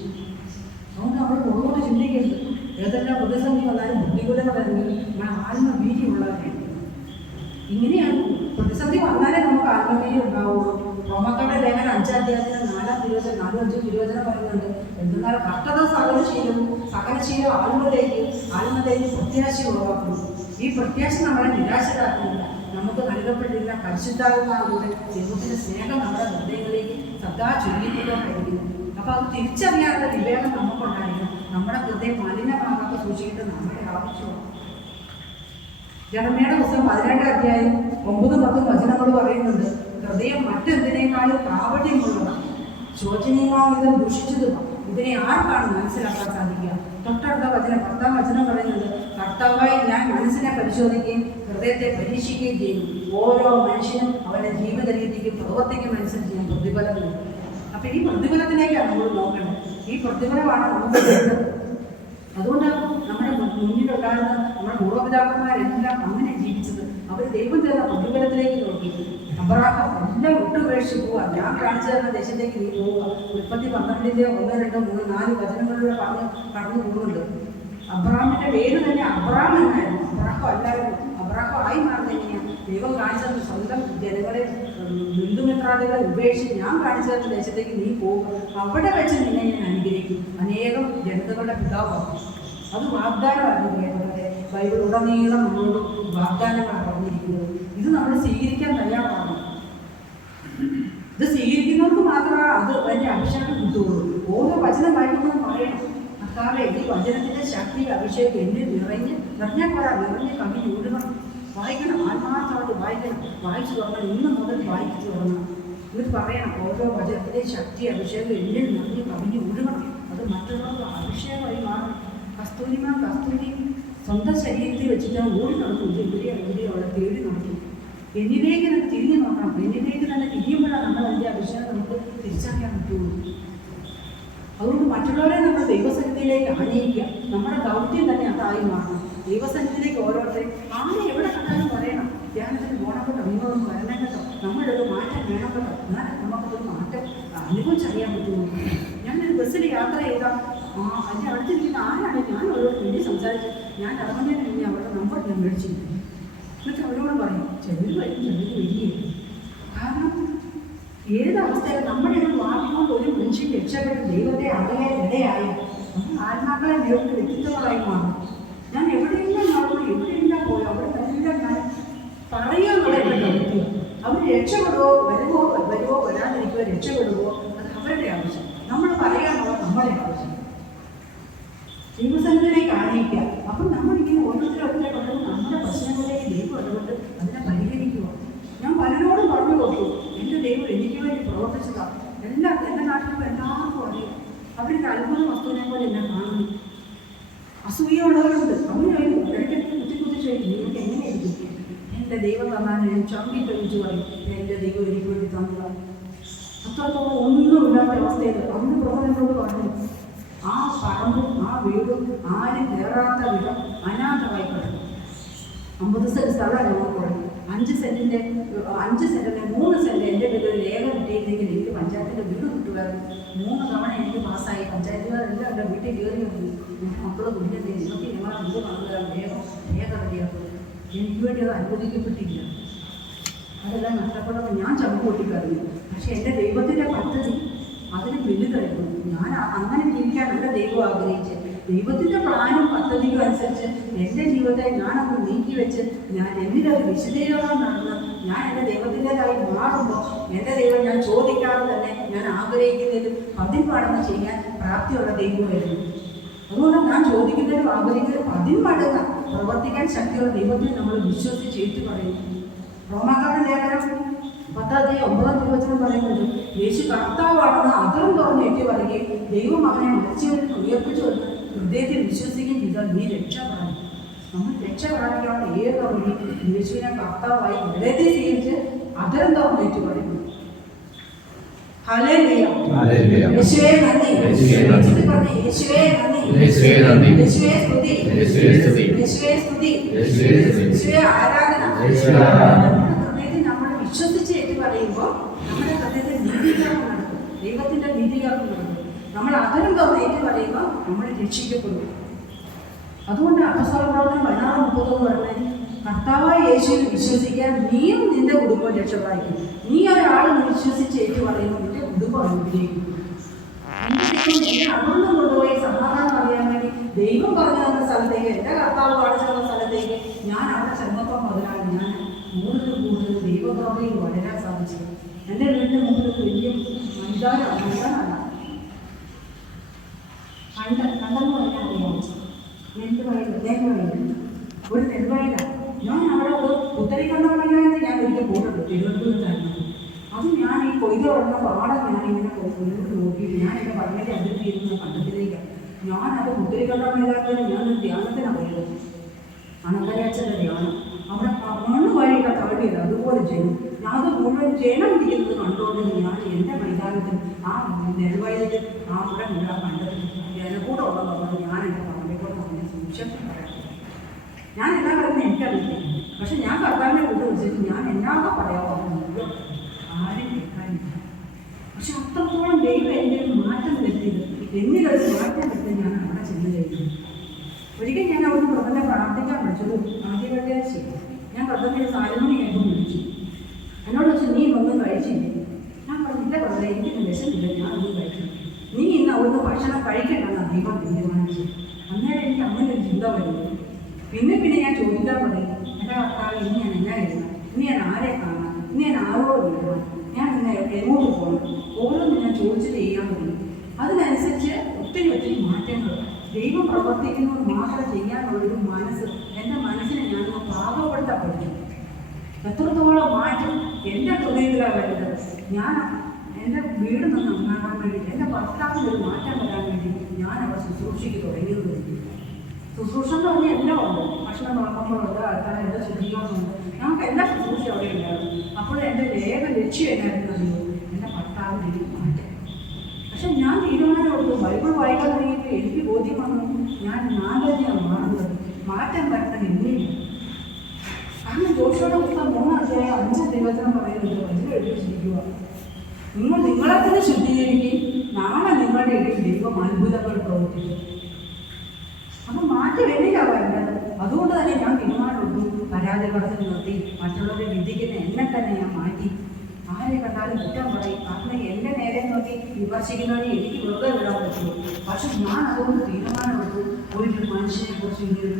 അതുകൊണ്ട് നമ്മൾ മുന്നോട്ട് ചിന്തിക്കരുത്. ഏതെല്ലാം പ്രതിസന്ധി വന്നാലും ബുദ്ധിമുട്ടുകൾ വരുന്നത് നമ്മൾ ആത്മഭീതിയുള്ളവരാണ്. ഇങ്ങനെയാണ് പ്രതിസന്ധി വന്നാലേ നമുക്ക് ആത്മഭീതി ഉണ്ടാവുള്ളൂ. റോമാക്കാരുടെ ലേഖനം 5-4 തിരുവചനം പറയുന്നുണ്ട്. എന്നാൽ കഷ്ടത സകലശീലം ആത്മതയ്ക്ക് പ്രത്യാശ ഉളവാക്കുന്നു. ഈ പ്രത്യാശ നമ്മളെ നിരാശരാക്കുന്നില്ല. നമുക്ക് നൽകപ്പെട്ടിരുന്ന പരിശുദ്ധാത്മാവിലൂടെ ദൈവത്തിൻ്റെ സ്നേഹം നമ്മുടെ ഹൃദയങ്ങളിലേക്ക് സദാ ചൊല്ലിക്കൊണ്ടായിരിക്കുന്നു. അപ്പോൾ അത് തിരിച്ചറിയാനുള്ള വിവേകം നമുക്കുണ്ടായിരിക്കും. നമ്മുടെ ഹൃദയം മലിനമാകാതെ സൂക്ഷിക്കേണ്ടത് നമ്മുടെ ആവശ്യമാണ്. ജെറമ്യയുടെ പുസ്തകം 12-9-10 വചനങ്ങൾ പറയുന്നുണ്ട്. ഹൃദയം മറ്റെന്തിനേക്കാളും കാപട്യമുള്ളതാണ്, ശോചനീയമാവിധം ദുഷിച്ചതുമാണ്. ഇതിനെ ആർക്കാണ് മനസ്സിലാക്കാൻ സാധിക്കുക? തൊട്ടടുത്ത വചനം 10-ാം വചനം പറയുന്നത്, കർത്താവായി ഞാൻ മനസ്സിനെ പരിശോധിക്കുകയും ഹൃദയത്തെ പരീക്ഷിക്കുകയും ചെയ്യും. ഓരോ മനുഷ്യനും അവൻ്റെ ജീവിത രീതിക്കും പ്രവർത്തിക്കും അനുസരിച്ച് ഞാൻ പ്രതിഫലം നൽകും. അപ്പം ഈ പ്രതിഫലത്തിലേക്കാണ് നമ്മൾ നോക്കേണ്ടത്. ഈ പ്രതിഫലമാണ് നമുക്ക് വേണ്ടത്. അതുകൊണ്ട് നമ്മുടെ മുന്നിലുണ്ടായിരുന്ന നമ്മുടെ പൂർവ്വപിതാക്കന്മാരെല്ലാം അങ്ങനെ ജീവിച്ചത്. അവർ ദൈവം തരുന്ന പ്രതിഫലത്തിലേക്ക് നോക്കി. അബ്രഹാം എല്ലാം വിട്ടുപേക്ഷിച്ച് പോവുക. ഞാൻ കാണിച്ചു തരുന്ന ദേശത്തേക്ക് നീ പോവുക. 12-ന്റെ 1, 2, 3, 4 വചനങ്ങളിലൂടെ കടന്നു പോകുന്നുണ്ട്. അബ്രഹാമിന്റെ പേര് തന്നെ അബ്രഹാം എന്നായിരുന്നു. അബ്രഹാം അല്ലായിരുന്നു. അബ്രഹാം ആയി മാറുന്നത് എങ്ങനെയാണ്? ദൈവം കാണിച്ചത് സ്വന്തം ജനങ്ങളെ, ബന്ധുമിത്രാദികളെ ഉപേക്ഷിച്ച് ഞാൻ കാണിച്ചു തരുന്ന ദേശത്തേക്ക് നീ പോവുക. അവിടെ വെച്ച് നിന്നെ ഞാൻ അനുഗ്രഹിക്കും. അനേകം ജനതകളുടെ പിതാവാകും. അത് വാഗ്ദാനമായിരുന്നു. ബൈബിൾ ഉടനീളം നമ്മളോട് വാഗ്ദാനങ്ങളാണ് പറഞ്ഞിരിക്കുന്നത്. ഇത് നമ്മൾ സ്വീകരിക്കാൻ തയ്യാറാണ്. ഇത് സ്വീകരിക്കുന്നവർക്ക് മാത്രമേ അത് അതിൻ്റെ അഭിഷേകം കിട്ടുകയുള്ളൂ. ഓരോ വചനം വായിക്കുന്നതും പറയണം, കർത്താവേ ഈ വചനത്തിൻ്റെ ശക്തി അഭിഷേകം എന്നിൽ നിറഞ്ഞ കവിഞ്ഞ് ഒഴുകണം. വായിക്കണം, ആത്മാർത്ഥമായിട്ട് വായിക്കണം. വായിച്ചു തുടങ്ങണം. ഇന്ന് മുതൽ വായിച്ചു തുടങ്ങണം. ഇത് പറയണം, ഓരോ വചനത്തിൻ്റെ ശക്തി അഭിഷേകം എന്നിൽ നിറഞ്ഞ് കവിഞ്ഞ് ഒഴുകണം. അത് മറ്റുള്ളവർക്ക് അഭിഷേകമായി മാറണം. കസ്തൂരി സ്വന്തം ശരീരത്തിൽ വെച്ചിട്ട് ഓടി നടക്കും. എവിടെയോ അവളെ തേടി നടക്കും. എന്നിലേക്ക് തന്നെ തിരിഞ്ഞു നോക്കണം. എന്നിലേക്ക് തന്നെ തിരിയുമ്പോഴാണ് നമ്മൾ അതിൻ്റെ അഭിഷേകം നമുക്ക് തിരിച്ചറിയാൻ പറ്റുള്ളൂ. അതുകൊണ്ട് മറ്റുള്ളവരെ നമ്മൾ ദൈവസന്നിധിയിലേക്ക് ആനയിക്കുക. നമ്മുടെ ദൗത്യം തന്നെ അതായി മാറണം. ദൈവസന്നിധിയിലേക്ക് ഓരോരുത്തരും ആരെ എവിടെ കണ്ടാലും പറയണം, ധ്യാനത്തിന് പോകണം കേട്ടോ, നിങ്ങളൊന്നും വരണം കേട്ടോ, നമ്മളൊരു മാറ്റം വേണം കേട്ടോ. എന്നാൽ നമുക്കതൊരു മാറ്റം അനുഭവിച്ചറിയാൻ പറ്റുള്ളൂ. ഞാനൊരു ബസ്സിൽ യാത്ര ചെയ്താൽ അതിൻ്റെ അടുത്തിരിക്കുന്ന ആരാണ് ഞാൻ അവരോട് വേണ്ടി സംസാരിച്ച് ഞാൻ ഇറങ്ങുന്നതിന് മുന്നേ അവരുടെ നമ്പർ ഞാൻ മേടിച്ചിരിക്കും. എന്നിട്ട് അവരോട് പറയും ചെറിയ വരും ചെറിയ വരികയില്ല. കാരണം ഏതവസ്ഥയിലും നമ്മുടെ ഒരു വാക്കുകൊണ്ട് ഒരു മനുഷ്യൻ രക്ഷപ്പെട്ട് ദൈവത്തെ അറിയാൻ ഇടയായി നമ്മൾ ആത്മാക്കളെ നേരിട്ട് വ്യക്തിത്വങ്ങളായി മാറും. ഞാൻ എവിടെയെല്ലാം നടന്നു, എവിടെയെല്ലാം പോയോ അവിടെ എല്ലാം ഞാൻ പറയുക. അവർ രക്ഷപ്പെടുവോ വരാതിരിക്കുവോ രക്ഷപ്പെടുവോ അത് അവരുടെ ആവശ്യം. നമ്മൾ പറയാനുള്ളത് നമ്മുടെ ആവശ്യം. ദൈവസന്നിധിയിലേക്ക് ആനയിക്കുക. അപ്പം നമ്മളിങ്ങനെ ഓരോരുത്തരൊക്കെ കൊണ്ടുവന്ന് നമ്മുടെ പ്രശ്നങ്ങളിലേക്ക് ദൈവം അതുകൊണ്ട് അതിനെ പരിഹരിക്കുക. ഞാൻ പലരോടും പറഞ്ഞു കൊടുത്തു, എൻ്റെ ദൈവം എനിക്ക് വേണ്ടി പ്രവർത്തിച്ചതാണ്. എൻ്റെ നാട്ടിലും എല്ലാവർക്കും അറിയാം. അവരുടെ അത്ഭുത വസ്തുവിനെ പോലെ എന്നെ കാണുന്നു. അസൂയുള്ളവരുണ്ട്. അവരായിരുന്നു ഇടയ്ക്കിടയ്ക്ക് കുത്തി ചോദിക്കും, നിങ്ങൾക്ക് എങ്ങനെയായിരിക്കും? എൻ്റെ ദൈവം തന്നാൽ ഞാൻ ചമ്പി കഴിച്ചു പറയും, എൻ്റെ ദൈവം എനിക്ക് വേണ്ടി തന്നതാണ്. അത്രത്തോളം ഒന്നുമില്ലാത്ത അവസ്ഥയിൽ അന്ന് പ്രവർത്തനത്തോട് പറഞ്ഞു, ആ പറമ്പും ആ വീടും ആരും കയറാത്ത വിധം അനാഥമായി കിടക്കും. 50 സെന്റ് സ്ഥലമാണ് നമുക്ക് പറഞ്ഞു. 5 സെന്റിന് 3 സെന്റ് എൻ്റെ പേരിൽ ഒരു രേഖ കിട്ടിയിരുന്നെങ്കിൽ എനിക്ക് പഞ്ചായത്തിൻ്റെ വീട് കിട്ടുമായിരുന്നു. 3 തവണ എനിക്ക് പാസ്സായി. പഞ്ചായത്തുകാരെല്ലാം എൻ്റെ വീട്ടിൽ കയറി വന്നു, മക്കൾ കുഞ്ഞിൻ്റെ നിങ്ങൾക്ക് നിങ്ങളെ വീട് വന്നതാണ് രേഖ റെഡിയാക്കുക. എനിക്ക് വേണ്ടി അത് അനുവദിക്കപ്പെട്ടില്ല. അതെല്ലാം നഷ്ടപ്പെടുമ്പോൾ ഞാൻ ചമ്പ് പൊട്ടിക്കാറില്ല. പക്ഷെ എൻ്റെ ദൈവത്തിൻ്റെ പദ്ധതി അതിന് വലുതായിരുന്നു. ഞാൻ അങ്ങനെ ജീവിക്കാനല്ല ദൈവം ആഗ്രഹിച്ചത്. ദൈവത്തിൻ്റെ പ്ലാനും പദ്ധതിയും അനുസരിച്ച് എൻ്റെ ജീവിതത്തെ ഞാനൊന്ന് നീക്കി വെച്ച് ഞാൻ എന്നിലൊരു വിശദീകരണം നടന്ന് ഞാൻ എൻ്റെ ദൈവത്തിൻ്റെതായി മാറുമ്പോൾ എൻ്റെ ദൈവം ഞാൻ ചോദിക്കാതെ തന്നെ ഞാൻ ആഗ്രഹിക്കുന്നതിൽ പതിന്മടങ്ങ് ചെയ്യാൻ പ്രാപ്തിയുള്ള ദൈവമായിരുന്നു. അതുകൊണ്ട് ഞാൻ ചോദിക്കുന്നതിനും ആഗ്രഹിക്കുന്നതിനും 10 മടങ്ങ് പ്രവർത്തിക്കാൻ ശക്തിയുള്ള ദൈവത്തിൽ നമ്മൾ വിശ്വസിച്ച് ഏറ്റു പറയുന്നു. റോമാക്കാരുടെ ലേഖനം 10-9 പറയുന്നുണ്ട്, യേശു കർത്താവാണെന്ന് അതിലും തുറന്ന് ഏറ്റു പറയുകയും ദൈവം അവനെ മരിച്ചവരിൽ ഉയർപ്പിച്ചു വന്ന് ഹൃദയത്തിൽ വിശ്വസിക്കുകയും ചെയ്താൽ നീ രക്ഷപ്പെടാം. നമ്മൾ രക്ഷപ്പെടാനുള്ള ഏക വഴി യേശുവിനെ കർത്താവായി ഹൃദയത്തിൽ സ്വീകരിച്ച് അതിലും തുറന്ന് ഏറ്റു പറയുന്നു. ഹല്ലേലൂയ. യേശുവേ നന്ദി. യേശുവേ നന്ദി. യേശുവേ സ്തുതി. യേശുവേ സ്തുതി. യേശുവേ ആരാധന. നമ്മൾ വിശ്വസിച്ച് ഏറ്റു പറയുമ്പോൾ നമ്മുടെ ഹൃദയത്തിൽ നീതീകരണം നടക്കും. ദൈവത്തിൻ്റെ നീതീകരണം നടക്കും. നമ്മൾ അതിലും തുറന്ന് ഏറ്റു പറയുമ്പോൾ നമ്മൾ രക്ഷിക്കപ്പെടും. അതുകൊണ്ട് അപ്പസ്തോല പ്രവർത്തനം 16:30 പറഞ്ഞത്, കർത്താവായ യേശുവിൽ വിശ്വസിക്കാൻ നീയും നിന്റെ കുടുംബവും രക്ഷപ്പെടായിരിക്കും. നീ ഒരാൾ വിശ്വസിച്ച് ഏറ്റു പറയുമ്പോൾ നിന്റെ കുടുംബം അനുഗ്രഹിക്കും. എന്നെ അവിടുന്ന് കൊണ്ടുപോയി സമാധാനം അറിയാൻ വേണ്ടി ദൈവം പറഞ്ഞു തന്ന സ്ഥലത്തേക്ക്, എൻ്റെ കർത്താവ് കാണിച്ചു തന്ന സ്ഥലത്തേക്ക് ഞാൻ അവിടെ ചെന്നപ്പോൾ മുതലാണ് ഞാൻ കൂടുതൽ ദൈവകൃപയിൽ വളരാൻ സാധിച്ചത്. എൻ്റെ വീടിൻ്റെ മുമ്പിൽ വലിയ മൈതാനമല്ല കണ്ടെന്ന് പറഞ്ഞാൽ അറിയാം. നെൽവയലാണ് ഒരു നെൽവയലാണ്. ഞാൻ അവിടെ ഒരു ഉത്തരക്കണ്ട പഞ്ചായത്ത് ഞാൻ ഒരിക്കൽ പോയിട്ടുണ്ട്, തിരുവനന്തപുരത്തായിരുന്നു. അത് ഞാൻ ഈ കൊയ്ത ഉള്ള പാടം ഞാനിങ്ങനെ മുന്നോട്ട് നോക്കിയിട്ട് ഞാൻ എൻ്റെ പറഞ്ഞിട്ട് അതിർത്തി ഇരുന്ന കണ്ടത്തിലേക്കാണ്. ഞാനത് മുദ്രിക്കണ്ടമില്ലാത്തതിന് ഞാനൊരു ധ്യാനത്തിനാണ് പോയത്. അണക്കരച്ചൻ്റെ ധ്യാനം അവിടെ മണ്ണ് വഴിയൊക്കെ തള്ളിയത് അതുപോലെ ചെയ്യും. ഞാൻ അത് മുഴുവൻ ജനം ഇരിക്കുന്നത് കണ്ടുകൊണ്ട് ഞാൻ എൻ്റെ മൈതാനത്തിൽ ആ നെൽവയലിൽ ആ അവിടെ മുഴുവൻ കണ്ടത് ജനക്കൂടെ ഉള്ളതാണ്. ഞാൻ എൻ്റെ പറമ്പിക്കൂടെ പറഞ്ഞ സൂക്ഷിച്ചു പറയാം. ഞാൻ എല്ലാ പറയുന്നത് എനിക്കറിയില്ല. പക്ഷെ ഞാൻ കർത്താവിനെ കൂട്ട് വിളിച്ചിട്ട് ഞാൻ എന്നാക്കെ പറയാമോ മുഴുവൻ ആരും കേൾക്കാനില്ല. പക്ഷെ അത്രത്തോളം ദൈവം എൻ്റെ മാറ്റം വരുത്തിയത് എന്നിലൊരു മാറ്റം വരുത്തി ഞാൻ അവിടെ ചെന്ന് കഴിഞ്ഞു. ഒരിക്കൽ ഞാൻ അവിടുന്ന് പ്രബന്ധ പ്രാർത്ഥിക്കാൻ വിളിച്ചത് ആദ്യ വെള്ളിയാഴ്ച. ഞാൻ പ്രബന്ധ 4 മണിയായപ്പോൾ വിളിച്ചു. എന്നോട് വെച്ച് നീ ഒന്നും കഴിച്ചില്ലേ? ഞാൻ പറഞ്ഞില്ല പ്രബന്ധ, എനിക്കൊന്നും വിശന്നില്ല, ഞാൻ ഒന്നും കഴിച്ചില്ല. നീ ഇന്ന് അവിടുന്ന് ഭക്ഷണം കഴിക്കണമെന്നാണ് ദൈവം തീരുമാനിച്ചത്. അന്നേരം എനിക്ക് അങ്ങനെ ഒരു ചിന്ത വരുന്നത്. പിന്നെ ഞാൻ ചോദിക്കാൻ പറയും, എൻ്റെ കർത്താവ് ഇനി ഞാൻ എന്നാ എഴുതണം, ഇനി ഞാൻ ആരെ കാണാം, ഇനി ഞാൻ ആരോട് എഴുതണം, ഞാൻ ഇന്ന് എങ്ങോട്ട് പോകണം, ഓരോന്നും ഞാൻ ചോദിച്ചിട്ട് ചെയ്യാൻ തുടങ്ങി. അതിനനുസരിച്ച് ഒത്തിരി മാറ്റങ്ങൾ ദൈവം പ്രവർത്തിക്കുന്നത് മാത്രം ചെയ്യാനുള്ളൊരു മനസ്സ് എൻ്റെ മനസ്സിനെ ഞാനൊന്ന് പാകപ്പെടുത്താൻ പഠിക്കും. എത്രത്തോളം മാറ്റം എൻ്റെ ഹൃദയത്തിലാണ് വരുന്നത്. ഞാൻ എൻ്റെ വീട് നിന്ന് നന്നാകാൻ വേണ്ടി, എൻ്റെ ഭർത്താവിനൊരു മാറ്റം വരാൻ വേണ്ടി ഞാൻ അവിടെ ശുശ്രൂഷയ്ക്ക് തുടങ്ങിയത്. ശുശ്രൂഷ എന്ന് പറഞ്ഞാൽ എല്ലാം ഉണ്ട്. ഭക്ഷണം നോക്കുമ്പോഴുണ്ട്, ആൾക്കാരെ എല്ലാ ശുചീകരണമുണ്ട്, ഞങ്ങൾക്ക് എല്ലാ ശുശ്രൂഷ അവിടെ ഉണ്ടായിരുന്നു. അപ്പോൾ എൻ്റെ ഏക ലക്ഷ്യം എന്നായിരുന്നു എൻ്റെ ഭർത്താവിനൊരു മാറ്റം. പക്ഷെ ഞാൻ തീരുമാനമെടുത്തു. ബൈബിൾ വായിക്കാൻ തുടങ്ങിയിട്ട് എനിക്ക് ബോധ്യം വന്നു ഞാൻ തന്നെയാണ് മാറുന്നത്. മാറ്റം വരുത്താൻ എന്നില്ല. കാരണം ജോഷുവയുടെ പുസ്തകം 3:5 പറയുന്നത് വചനം എഴുതി വെച്ചിരിക്കുക, നിങ്ങൾ നിങ്ങളെ തന്നെ ശുദ്ധീകരിക്കും, നാളെ നിങ്ങളുടെ ഇടയിൽ ദൈവം അത്ഭുതങ്ങൾ പ്രവർത്തിക്കും. അപ്പം മാറ്റം എന്നില്ല വരുന്നത്. അതുകൊണ്ട് തന്നെ ഞാൻ തീരുമാനമെടുത്തു. പരാതി പറച്ചിൽ നിർത്തി, മറ്റുള്ളവരെ വിധിക്കുന്ന എന്നെ തന്നെ ഞാൻ മാറ്റി. ആരെ കണ്ടാലും കുറ്റം പറയും. കാരണം എൻ്റെ നേരെ നോക്കി വിമർശിക്കുന്നവരെ എനിക്ക് വെറുതെ വിടാൻ പറ്റുള്ളൂ. പക്ഷെ ഞാൻ അതുകൊണ്ട് തീരുമാനമെടുത്തു, ഒരു മനുഷ്യനെ കുറിച്ച് ഇങ്ങനെ